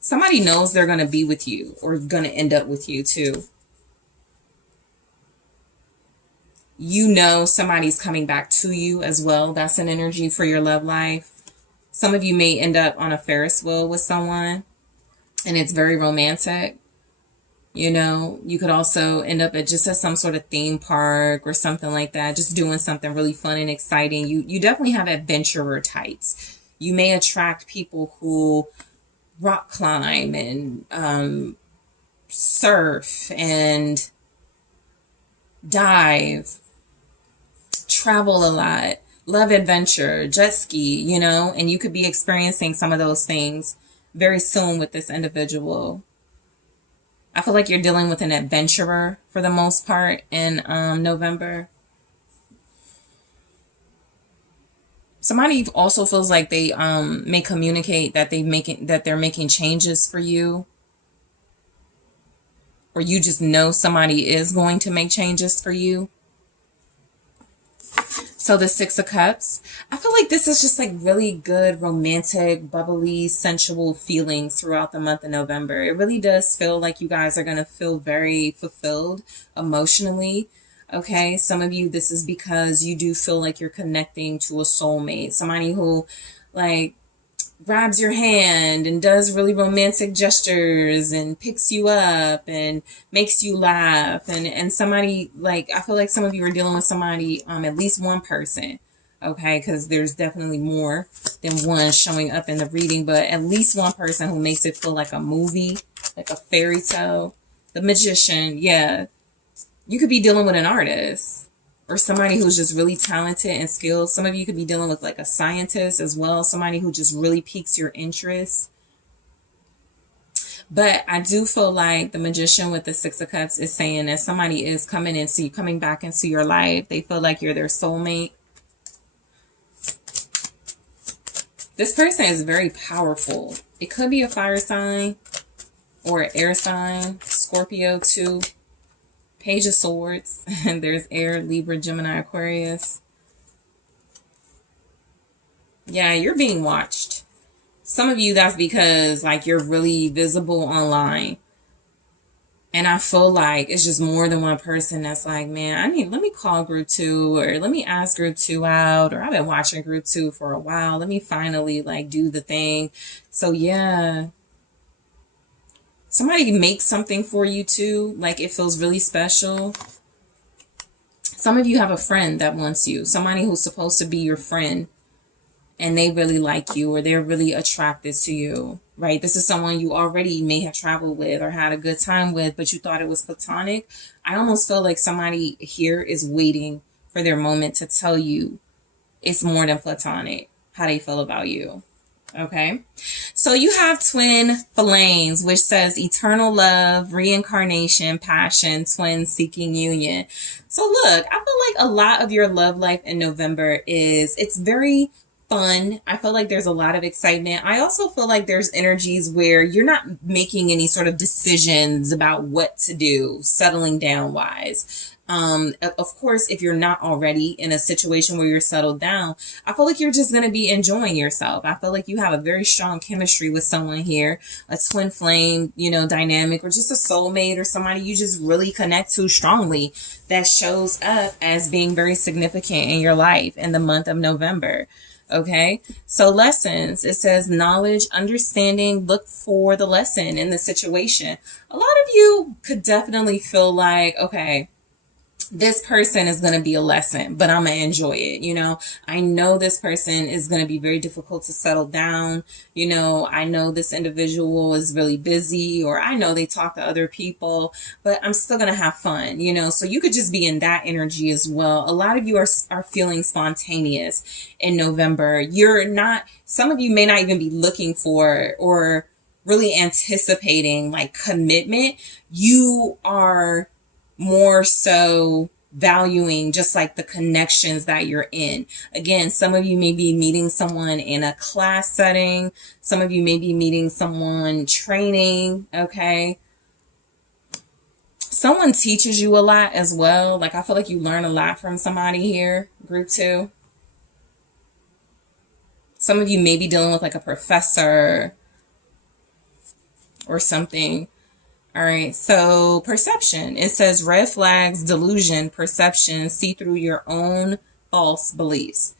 Somebody knows they're going to be with you or going to end up with you too. You know somebody's coming back to you as well. That's an energy for your love life. Some of you may end up on a Ferris wheel with someone and it's very romantic. You know, you could also end up at some sort of theme park or something like that, just doing something really fun and exciting. You definitely have adventurer types. You may attract people who rock climb and surf and dive, travel a lot, love adventure, jet ski, you know, and you could be experiencing some of those things very soon with this individual. I feel like you're dealing with an adventurer for the most part in November. Somebody also feels like they may communicate that they're making changes for you, or you just know somebody is going to make changes for you. So the Six of Cups, I feel like this is just like really good, romantic, bubbly, sensual feelings throughout the month of November. It really does feel like you guys are going to feel very fulfilled emotionally. Okay, some of you, this is because you do feel like you're connecting to a soulmate, somebody who like grabs your hand and does really romantic gestures and picks you up and makes you laugh, and somebody, like, I feel like some of you are dealing with somebody, at least one person, okay, because there's definitely more than one showing up in the reading, but at least one person who makes it feel like a movie, like a fairy tale. The Magician, yeah, you could be dealing with an artist or somebody who's just really talented and skilled. Some of you could be dealing with like a scientist as well, somebody who just really piques your interest. But I do feel like the Magician with the Six of Cups is saying that somebody is coming back into your life. They feel like you're their soulmate. This person is very powerful. It could be a fire sign or an air sign, Scorpio too. Page of Swords, and there's air, Libra, Gemini, Aquarius. Yeah, you're being watched. Some of you, that's because like you're really visible online. And I feel like it's just more than one person that's like, man, let me call group 2, or let me ask group 2 out, or I've been watching group 2 for a while. Let me finally like do the thing. So yeah. Somebody makes something for you too, like it feels really special. Some of you have a friend that wants you, somebody who's supposed to be your friend, and they really like you, or they're really attracted to you, right? This is someone you already may have traveled with or had a good time with, but you thought it was platonic. I almost feel like somebody here is waiting for their moment to tell you it's more than platonic, how they feel about you. Okay, so you have twin flames, which says eternal love, reincarnation, passion, twin seeking union. So look, I feel like a lot of your love life in November it's very fun. I feel like there's a lot of excitement. I also feel like there's energies where you're not making any sort of decisions about what to do, settling down wise. Of course, if you're not already in a situation where you're settled down, I feel like you're just going to be enjoying yourself. I feel like you have a very strong chemistry with someone here, a twin flame, dynamic, or just a soulmate, or somebody you just really connect to strongly that shows up as being very significant in your life in the month of November. Okay, so lessons, it says knowledge, understanding, look for the lesson in the situation. A lot of you could definitely feel like, okay, this person is going to be a lesson, but I'm going to enjoy it. I know this person is going to be very difficult to settle down. I know this individual is really busy, or I know they talk to other people, but I'm still going to have fun, so you could just be in that energy as well. A lot of you are feeling spontaneous in November. Some of you may not even be looking for or really anticipating like commitment. You are more so valuing just like the connections that you're in. Again, some of you may be meeting someone in a class setting. Some of you may be meeting someone training. Okay. Someone teaches you a lot as well. Like I feel like you learn a lot from somebody here, group 2. Some of you may be dealing with like a professor or something. All right, so perception. It says red flags, delusion, perception, see through your own false beliefs.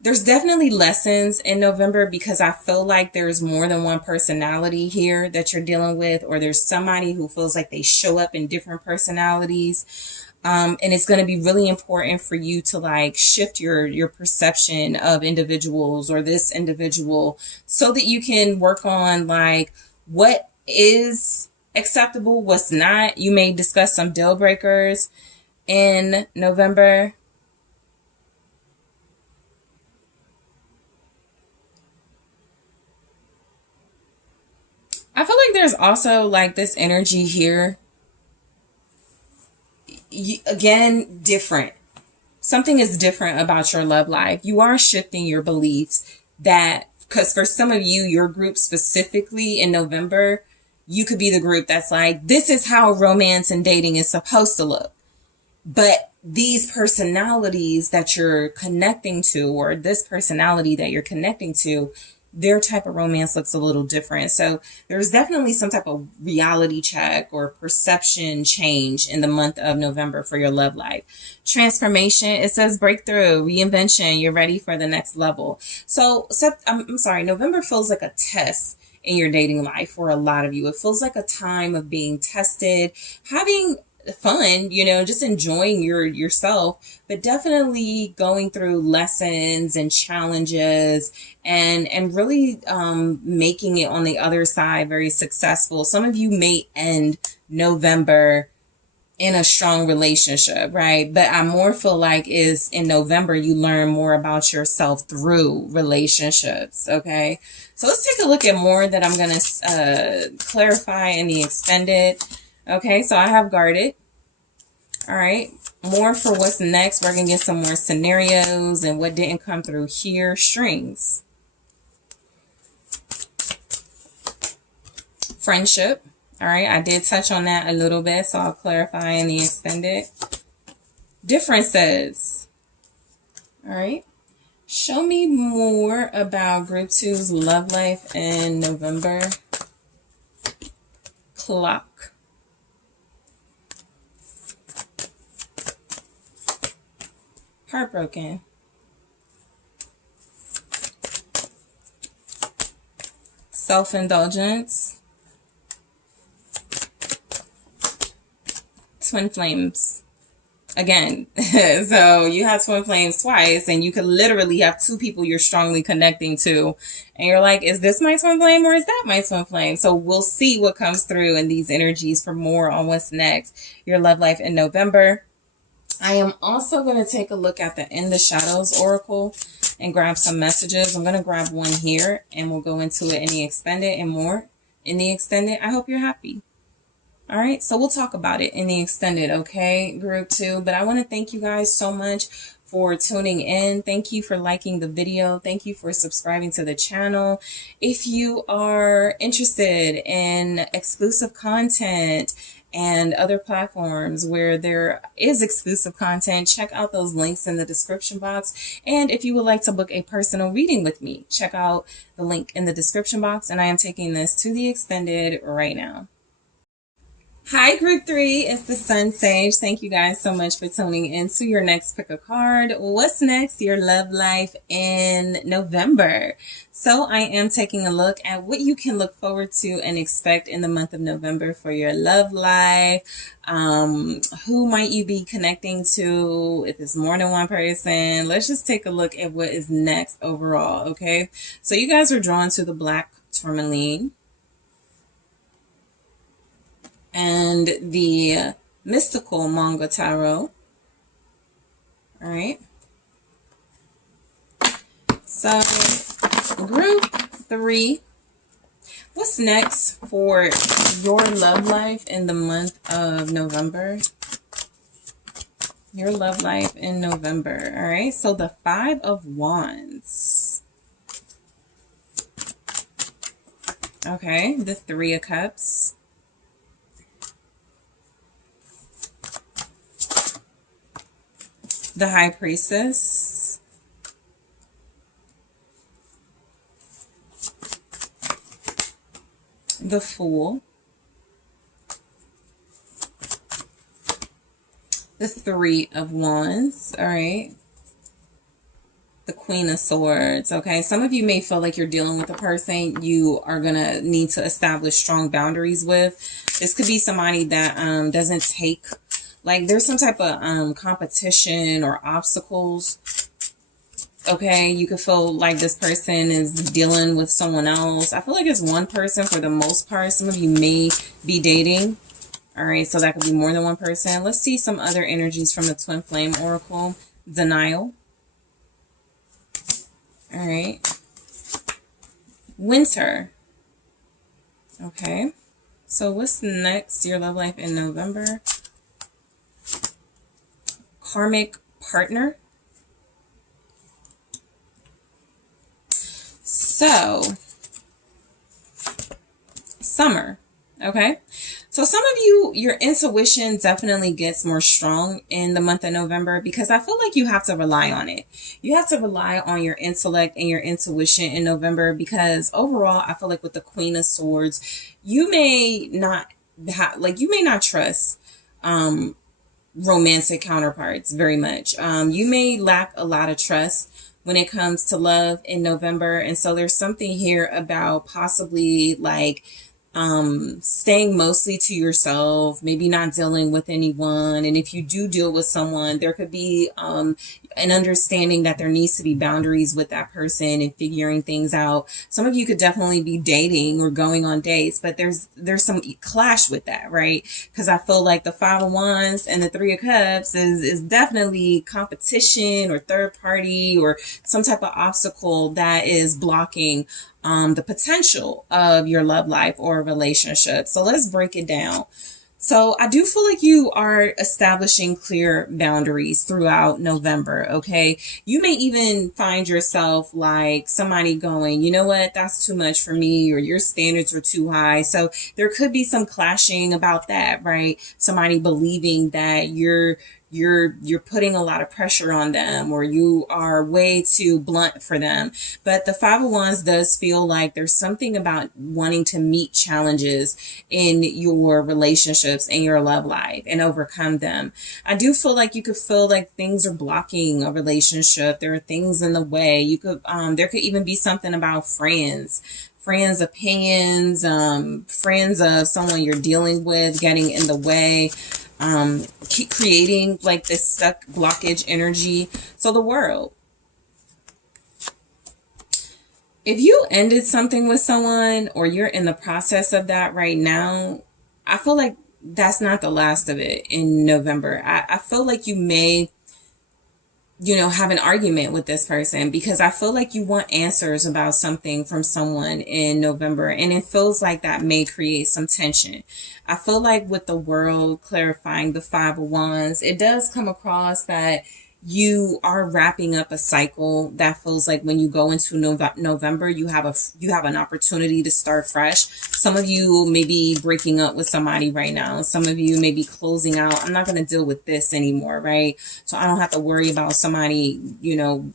There's definitely lessons in November because I feel like there's more than one personality here that you're dealing with, or there's somebody who feels like they show up in different personalities. And it's going to be really important for you to like shift your perception of individuals or this individual so that you can work on like what is acceptable, what's not. You may discuss some deal breakers in November. I feel like there's also like this energy here. Again, different. Something is different about your love life. You are shifting your beliefs because for some of you, your group specifically in November, you could be the group that's like, this is how romance and dating is supposed to look. But these personalities that you're connecting to, or this personality that you're connecting to, their type of romance looks a little different. So there's definitely some type of reality check or perception change in the month of November for your love life. Transformation, it says breakthrough, reinvention, you're ready for the next level. So I'm sorry, November feels like a test in your dating life for a lot of you. It feels like a time of being tested, having fun, just enjoying yourself, but definitely going through lessons and challenges and really making it on the other side very successful. Some of you may end November in a strong relationship, right? But I more feel like is in November, you learn more about yourself through relationships. Okay. So let's take a look at more that I'm going to clarify in the extended. Okay. So I have guarded. All right. More for what's next. We're going to get some more scenarios and what didn't come through here. Strings. Friendship. All right, I did touch on that a little bit, so I'll clarify in the extended. Differences. All right. Show me more about Group 2's love life in November. Clock. Heartbroken. Self-indulgence. Twin flames. again. So you have twin flames twice, and you could literally have two people you're strongly connecting to, and you're like, is this my twin flame or is that my twin flame? So we'll see what comes through in these energies for more on what's next, your love life in November. I am also going to take a look at the In the Shadows Oracle and grab some messages. I'm going to grab one here and we'll go into it in the extended and more in the extended. I hope you're happy. All right, so we'll talk about it in the extended, okay, group 2. But I want to thank you guys so much for tuning in. Thank you for liking the video. Thank you for subscribing to the channel. If you are interested in exclusive content and other platforms where there is exclusive content, check out those links in the description box. And if you would like to book a personal reading with me, check out the link in the description box. And I am taking this to the extended right now. Hi, group 3, it's the SunSage. Thank you guys so much for tuning in to your next pick a card. What's next? Your love life in November. So I am taking a look at what you can look forward to and expect in the month of November for your love life. Who might you be connecting to? If it's more than one person, let's just take a look at what is next overall, okay? So you guys are drawn to the Black Tourmaline and the mystical manga tarot. All right. So group 3, what's next for your love life in the month of November? Your love life in November. All right. So the 5 of Wands. Okay. The 3 of Cups. The High Priestess, the Fool, the 3 of Wands, all right, the Queen of Swords, okay? Some of you may feel like you're dealing with a person you are going to need to establish strong boundaries with. This could be somebody that doesn't take, like there's some type of competition or obstacles, okay? You could feel like this person is dealing with someone else. I feel like it's one person for the most part. Some of you may be dating, all right? So that could be more than one person. Let's see some other energies from the Twin Flame Oracle. Denial, all right. Winter, okay. So what's next? Your love life in November. Karmic partner. So summer, okay? So some of you, your intuition definitely gets more strong in the month of November because I feel like you have to rely on it. You have to rely on your intellect and your intuition in November because overall, I feel like with the Queen of Swords, you may not have, like, you may not trust romantic counterparts very much. You may lack a lot of trust when it comes to love in November. And so there's something here about possibly like staying mostly to yourself, maybe not dealing with anyone. And if you do deal with someone, there could be an understanding that there needs to be boundaries with that person and figuring things out. Some of you could definitely be dating or going on dates, but there's some clash with that, right? Because I feel like the 5 of Wands and the 3 of Cups is definitely competition or third party or some type of obstacle that is blocking the potential of your love life or relationship. So let's break it down. So I do feel like you are establishing clear boundaries throughout November, okay? You may even find yourself like somebody going, you know what, that's too much for me, or your standards are too high. So there could be some clashing about that, right? Somebody believing that you're putting a lot of pressure on them, or you are way too blunt for them. But the 5 of Wands does feel like there's something about wanting to meet challenges in your relationships and your love life and overcome them. I do feel like you could feel like things are blocking a relationship. There are things in the way. You could, there could even be something about friends' opinions, friends of someone you're dealing with getting in the way. keep creating like this stuck blockage energy. So the world, if you ended something with someone or you're in the process of that right now, I feel like that's not the last of it in November. I feel like you may, have an argument with this person because I feel like you want answers about something from someone in November, and it feels like that may create some tension. I feel like with the world clarifying the Five of Wands, it does come across that you are wrapping up a cycle that feels like when you go into November, you have an opportunity to start fresh. Some of you may be breaking up with somebody right now. Some of you may be closing out. I'm not going to deal with this anymore, right? So I don't have to worry about somebody,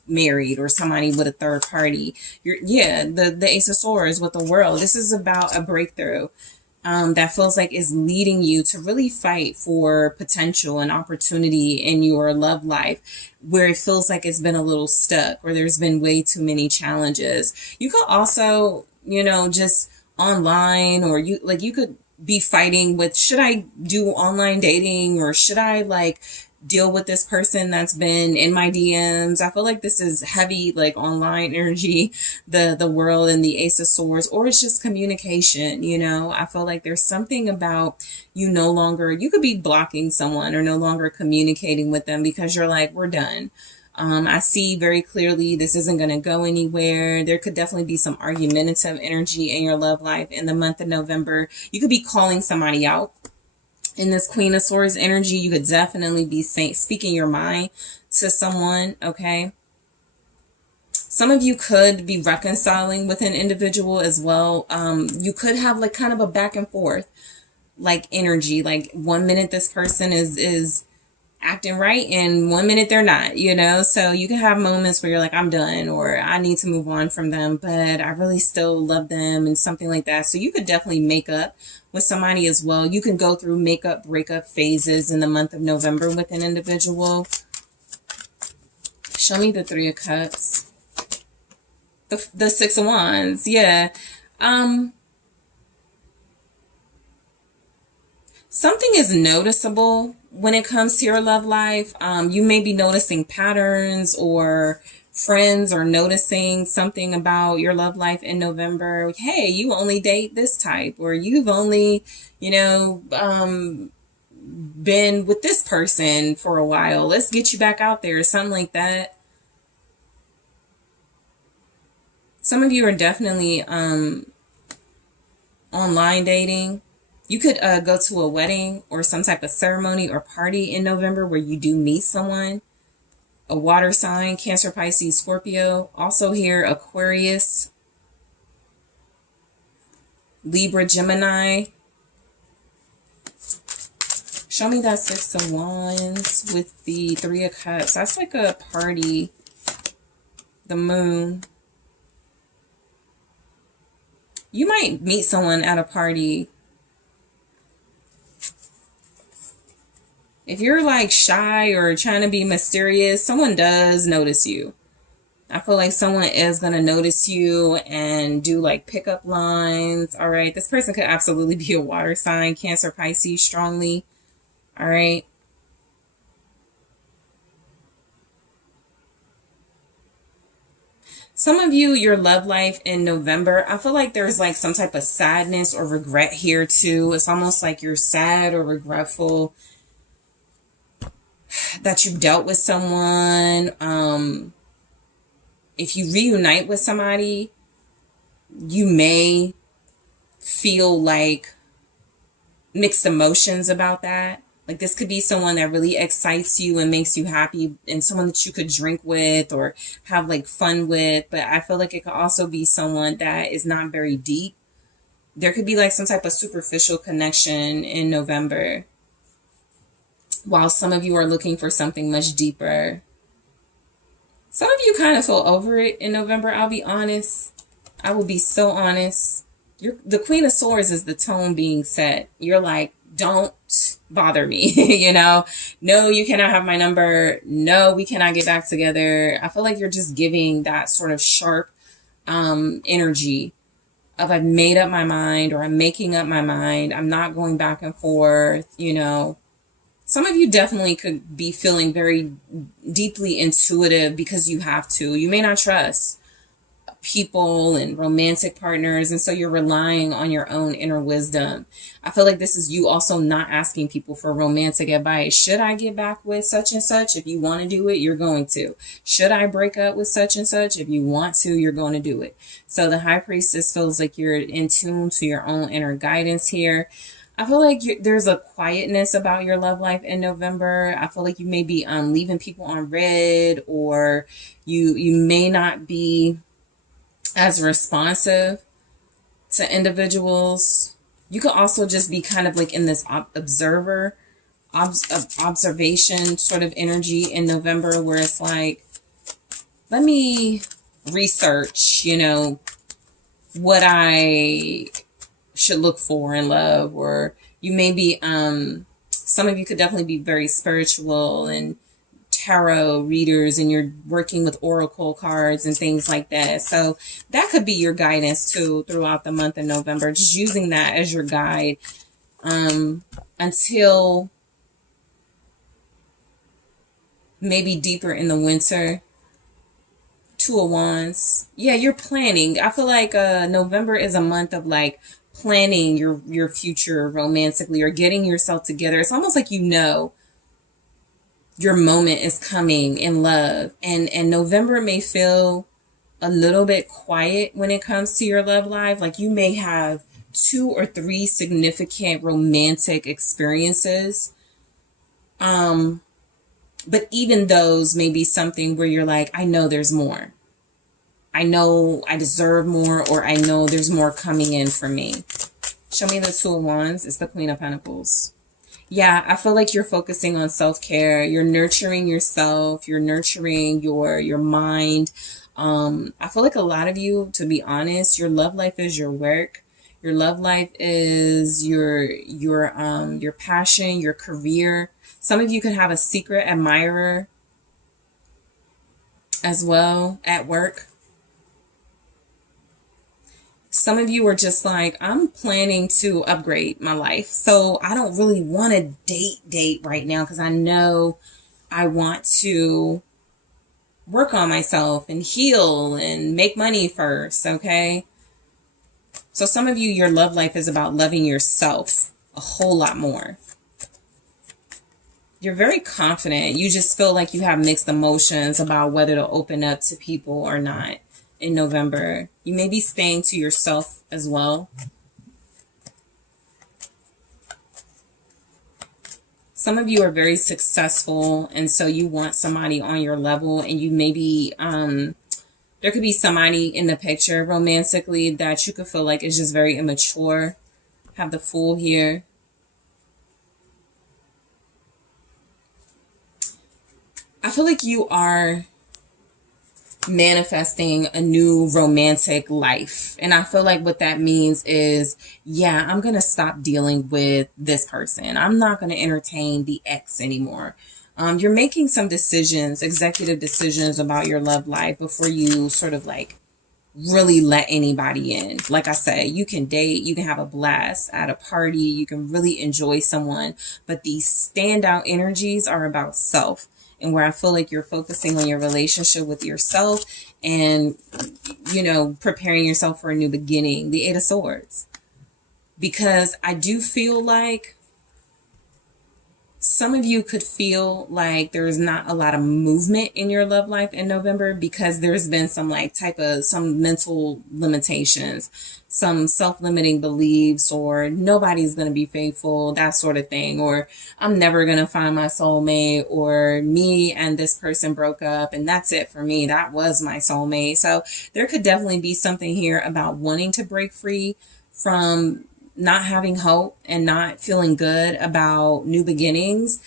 married or somebody with a third party. The Ace of Swords with the world. This is about a breakthrough. That feels like is leading you to really fight for potential and opportunity in your love life, where it feels like it's been a little stuck or there's been way too many challenges. You could also, just online, or you could be fighting with, should I do online dating or should I deal with this person that's been in my DMs? I feel like this is heavy, like online energy, the world and the Ace of Swords, or it's just communication. I feel like there's something about you could be blocking someone or no longer communicating with them because you're like, we're done. I see very clearly this isn't going to go anywhere. There could definitely be some argumentative energy in your love life in the month of November. You could be calling somebody out. In this Queen of Swords energy, you could definitely be speaking your mind to someone, okay? Some of you could be reconciling with an individual as well. You could have kind of a back and forth energy. Like 1 minute this person is acting right and 1 minute they're not, so you can have moments where you're like, I'm done, or I need to move on from them, but I really still love them and something like that. So you could definitely make up with somebody as well. You can go through makeup breakup phases in the month of November with an individual. Show me the Three of Cups, the Six of Wands. Something is noticeable when it comes to your love life. You may be noticing patterns, or friends are noticing something about your love life in November. Hey, you only date this type, or you've only, been with this person for a while. Let's get you back out there, something like that. Some of you are definitely online dating. You could go to a wedding or some type of ceremony or party in November where you do meet someone. A water sign, Cancer, Pisces, Scorpio. Also here, Aquarius, Libra, Gemini. Show me that Six of Wands with the Three of Cups. That's like a party. The Moon. You might meet someone at a party. If you're shy or trying to be mysterious, someone does notice you. I feel like someone is going to notice you and do pickup lines. All right. This person could absolutely be a water sign, Cancer, Pisces, strongly. All right. Some of you, your love life in November, I feel like there's some type of sadness or regret here too. It's almost like you're sad or regretful that you dealt with someone. If you reunite with somebody, you may feel mixed emotions about that. This could be someone that really excites you and makes you happy, and someone that you could drink with or have fun with. But I feel like it could also be someone that is not very deep. There could be some type of superficial connection in November, while some of you are looking for something much deeper. Some of you kind of feel over it in November. I'll be honest. I will be so honest. The Queen of Swords is the tone being set. You're like, don't bother me. No, you cannot have my number. No, we cannot get back together. I feel like you're just giving that sort of sharp energy of, I've made up my mind, or I'm making up my mind. I'm not going back and forth, Some of you definitely could be feeling very deeply intuitive because you have to. You may not trust people and romantic partners, and so you're relying on your own inner wisdom. I feel like this is you also not asking people for romantic advice. Should I get back with such and such? If you want to do it, you're going to. Should I break up with such and such? If you want to, you're going to do it. So the High Priestess feels like you're in tune to your own inner guidance here. I feel like there's a quietness about your love life in November. I feel like you may be leaving people on red, or you may not be as responsive to individuals. You could also just be kind of like in this observation sort of energy in November, where it's like, let me research, what I should look for in love. Or you may be, some of you could definitely be very spiritual and tarot readers, and you're working with oracle cards and things like that. So that could be your guidance too throughout the month of November, just using that as your guide until maybe deeper in the winter. Two of Wands. Yeah, you're planning. I feel like November is a month of like planning your future romantically, or getting yourself together. It's almost like your moment is coming in love, and November may feel a little bit quiet when it comes to your love life. Like you may have 2 or 3 significant romantic experiences, but even those may be something where you're like, I know there's more. I know I deserve more, or I know there's more coming in for me. Show me the 2 of Wands. It's the Queen of Pentacles. Yeah, I feel like you're focusing on self-care. You're nurturing yourself. You're nurturing your mind. I feel like a lot of you, to be honest, your love life is your work. Your love life is your passion, your career. Some of you could have a secret admirer as well at work. Some of you are just like, I'm planning to upgrade my life, so I don't really want to date right now because I know I want to work on myself and heal and make money first, okay? So some of you, your love life is about loving yourself a whole lot more. You're very confident. You just feel like you have mixed emotions about whether to open up to people or not in November. You may be staying to yourself as well. Some of you are very successful, and so you want somebody on your level, and you may be, there could be somebody in the picture romantically that you could feel like is just very immature. Have the Fool here. I feel like you are manifesting a new romantic life. And I feel like what that means is, yeah, I'm going to stop dealing with this person. I'm not going to entertain the ex anymore. You're making some decisions, executive decisions about your love life before you sort of like really let anybody in. Like I said, you can date, you can have a blast at a party, you can really enjoy someone, but these standout energies are about self. And where I feel like you're focusing on your relationship with yourself and, you know, preparing yourself for a new beginning. The 8 of Swords. Because I do feel like some of you could feel like there's not a lot of movement in your love life in November because there's been some some mental limitations, some self-limiting beliefs, or nobody's going to be faithful, that sort of thing, or I'm never going to find my soulmate, or me and this person broke up and that's it for me. That was my soulmate. So there could definitely be something here about wanting to break free from not having hope and not feeling good about new beginnings.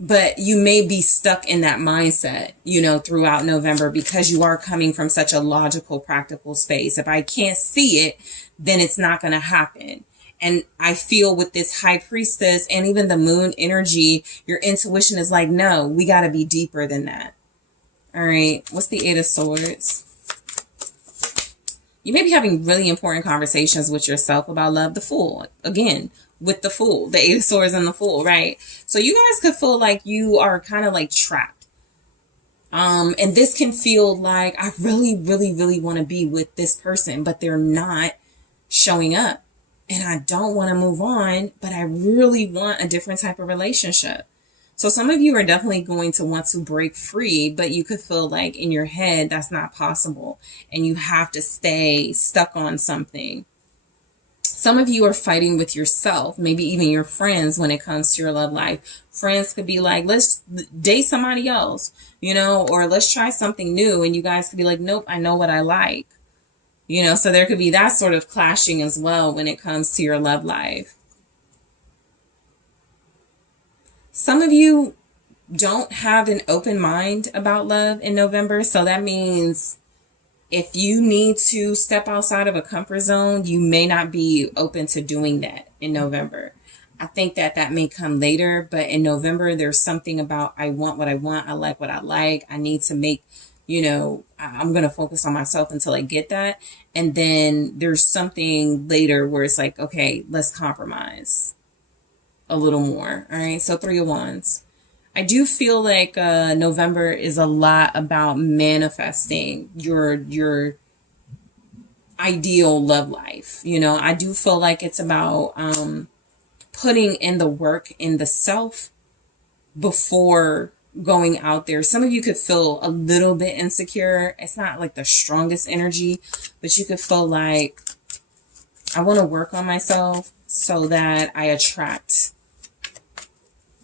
But you may be stuck in that mindset, you know, throughout November because you are coming from such a logical, practical space. If I can't see it, then it's not going to happen. And I feel with this High Priestess and even the Moon energy, your intuition is like, no, we got to be deeper than that. All right. What's the 8 of Swords? You may be having really important conversations with yourself about love. The Fool, again, with the Fool, the Eight of Swords and the Fool, right? So you guys could feel like you are kind of like trapped. And this can feel like I really, really, really want to be with this person, but they're not showing up. And I don't want to move on, but I really want a different type of relationship. So some of you are definitely going to want to break free, but you could feel like in your head that's not possible and you have to stay stuck on something. Some of you are fighting with yourself, maybe even your friends when it comes to your love life. Friends could be like, let's date somebody else, you know, or let's try something new. And you guys could be like, nope, I know what I like. You know, so there could be that sort of clashing as well when it comes to your love life. Some of you don't have an open mind about love in November. So that means if you need to step outside of a comfort zone, you may not be open to doing that in November. I think that may come later, but in November, there's something about I want what I want. I like what I like. I need to make, you know, I'm going to focus on myself until I get that. And then there's something later where it's like, okay, let's compromise a little more. All right. So 3 of Wands. I do feel like November is a lot about manifesting your ideal love life. You know, I do feel like it's about putting in the work in the self before going out there. Some of you could feel a little bit insecure. It's not like the strongest energy, but you could feel like I want to work on myself so that I attract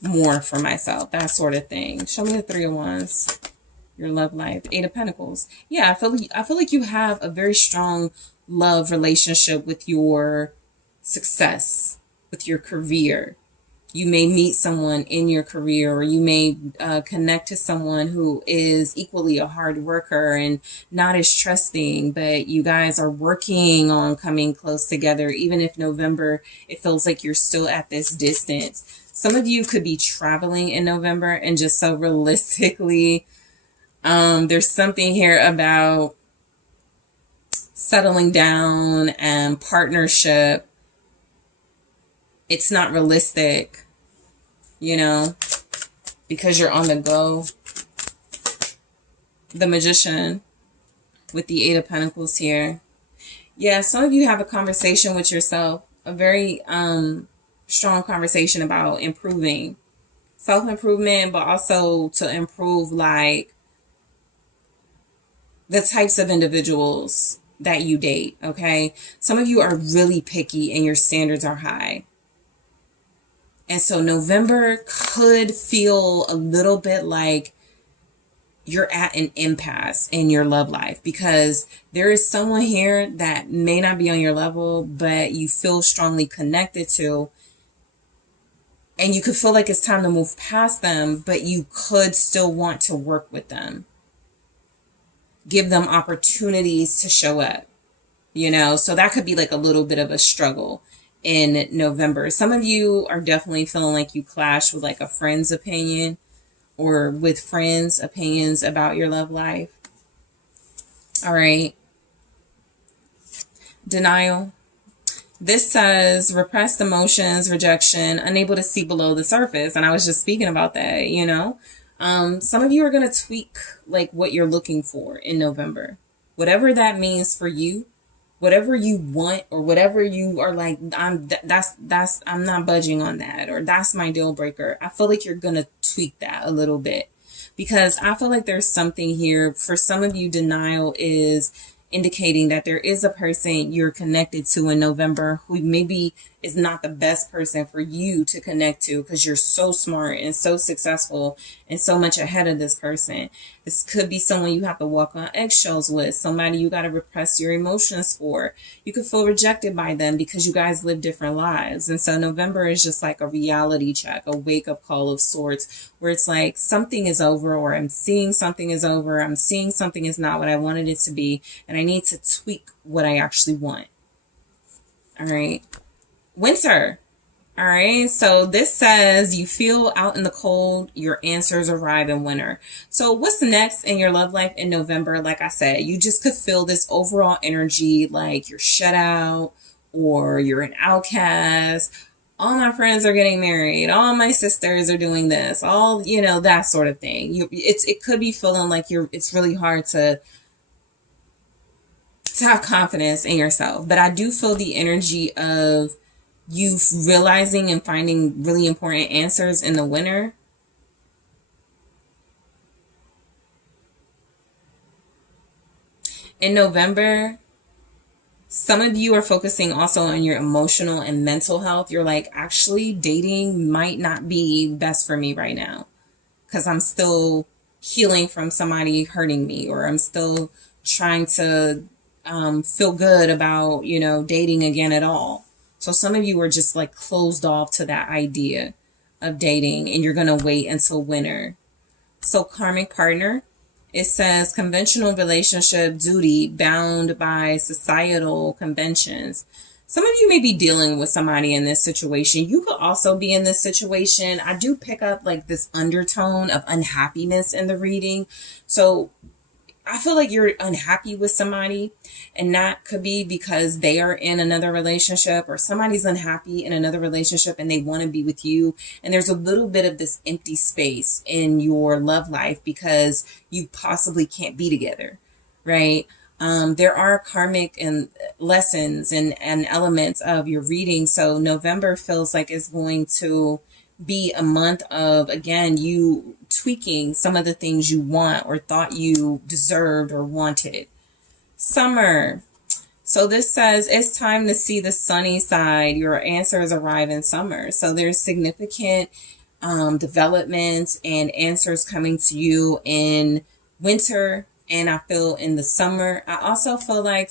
more for myself, that sort of thing. Show me the 3 of Wands, your love life. 8 of Pentacles. Yeah, I feel like you have a very strong love relationship with your success, with your career. You may meet someone in your career, or you may connect to someone who is equally a hard worker and not as trusting, but you guys are working on coming close together. Even if November, it feels like you're still at this distance. Some of you could be traveling in November, and just so realistically, there's something here about settling down and partnership. It's not realistic, you know, because you're on the go. The Magician with the 8 of Pentacles here. Yeah, some of you have a conversation with yourself, a very strong conversation about improving, self-improvement, but also to improve like the types of individuals that you date. Okay. Some of you are really picky and your standards are high. And so November could feel a little bit like you're at an impasse in your love life, because there is someone here that may not be on your level, but you feel strongly connected to. And you could feel like it's time to move past them, but you could still want to work with them. Give them opportunities to show up, you know? So that could be like a little bit of a struggle in November. Some of you are definitely feeling like you clash with like a friend's opinion, or with friends' opinions about your love life. All right. Denial. This says repressed emotions, rejection, unable to see below the surface. And I was just speaking about that, you know. Some of you are going to tweak like what you're looking for in November. Whatever that means for you, whatever you want, or whatever you are like, I'm not budging on that, or that's my deal breaker. I feel like you're going to tweak that a little bit, because I feel like there's something here. For some of you, denial is indicating that there is a person you're connected to in November who maybe is not the best person for you to connect to, because you're so smart and so successful and so much ahead of this person. This could be someone you have to walk on eggshells with, somebody you got to repress your emotions for. You could feel rejected by them because you guys live different lives. And so November is just like a reality check, a wake-up call of sorts, where it's like something is over, or I'm seeing something is over, I'm seeing something is not what I wanted it to be, and I need to tweak what I actually want. All right. Winter. All right, so this says you feel out in the cold, your answers arrive in winter. So what's next in your love life in November? Like I said, you just could feel this overall energy like you're shut out or you're an outcast. All my friends are getting married. All my sisters are doing this. All, you know, that sort of thing. It could be feeling like it's really hard to have confidence in yourself. But I do feel the energy of you realizing and finding really important answers in the winter. In November, some of you are focusing also on your emotional and mental health. You're like, actually, dating might not be best for me right now because I'm still healing from somebody hurting me, or I'm still trying to feel good about, you know, dating again at all. So some of you are just like closed off to that idea of dating, and you're going to wait until winter. So karmic partner, it says conventional relationship duty bound by societal conventions. Some of you may be dealing with somebody in this situation. You could also be in this situation. I do pick up like this undertone of unhappiness in the reading. So I feel like you're unhappy with somebody, and that could be because they are in another relationship, or somebody's unhappy in another relationship and they want to be with you. And there's a little bit of this empty space in your love life because you possibly can't be together, right? There are karmic and lessons and elements of your reading. So November feels like it's going to be a month of, again, you tweaking some of the things you want or thought you deserved or wanted. Summer. So this says it's time to see the sunny side. Your answers arrive in summer. So there's significant developments and answers coming to you in winter, and I feel in the summer. I also feel like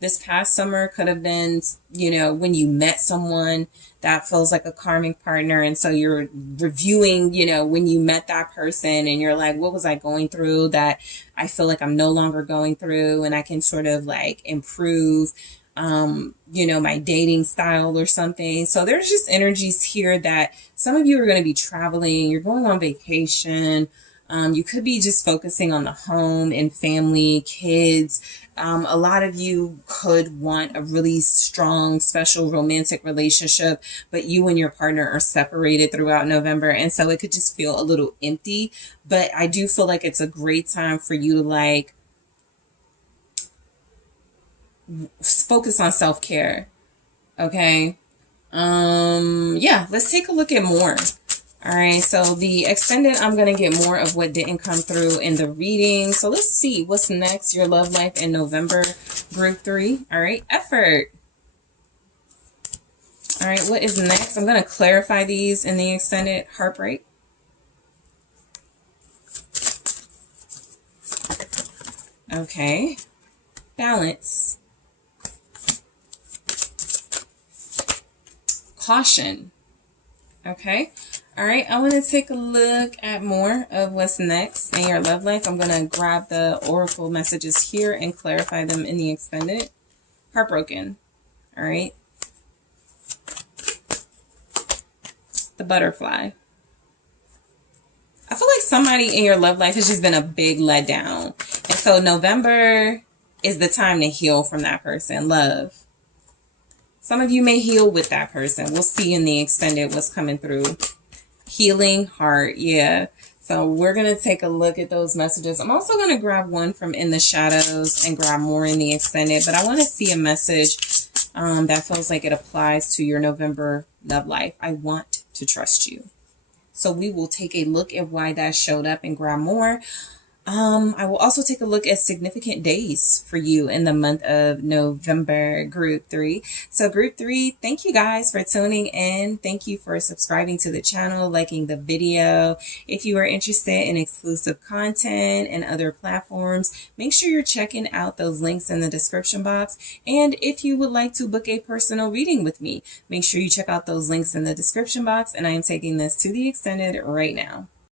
this past summer could have been, you know, when you met someone that feels like a karmic partner. And so you're reviewing, you know, when you met that person and you're like, what was I going through that I feel like I'm no longer going through, and I can sort of like improve, you know, my dating style or something. So there's just energies here that some of you are going to be traveling, you're going on vacation. You could be just focusing on the home and family, kids. A lot of you could want a really strong, special romantic relationship, but you and your partner are separated throughout November. And so it could just feel a little empty. But I do feel like it's a great time for you to like focus on self-care. Okay. Yeah, let's take a look at more. All right, so the extended, I'm going to get more of what didn't come through in the reading. So let's see what's next. Your love life in November, group 3. All right, effort. All right, what is next? I'm going to clarify these in the extended. Heartbreak. Okay. Balance. Caution. Okay. All right, I want to take a look at more of what's next in your love life. I'm going to grab the oracle messages here and clarify them in the extended. Heartbroken. All right. The butterfly. I feel like somebody in your love life has just been a big letdown. And so November is the time to heal from that person. Love. Some of you may heal with that person. We'll see in the extended what's coming through. Healing heart. Yeah. So we're going to take a look at those messages. I'm also going to grab one from In the Shadows and grab more in the extended. But I want to see a message that feels like it applies to your November love life. I want to trust you. So we will take a look at why that showed up and grab more. I will also take a look at significant days for you in the month of November, group 3. So group 3, thank you guys for tuning in. Thank you for subscribing to the channel, liking the video. If you are interested in exclusive content and other platforms, make sure you're checking out those links in the description box. And if you would like to book a personal reading with me, make sure you check out those links in the description box. And I am taking this to the extended right now.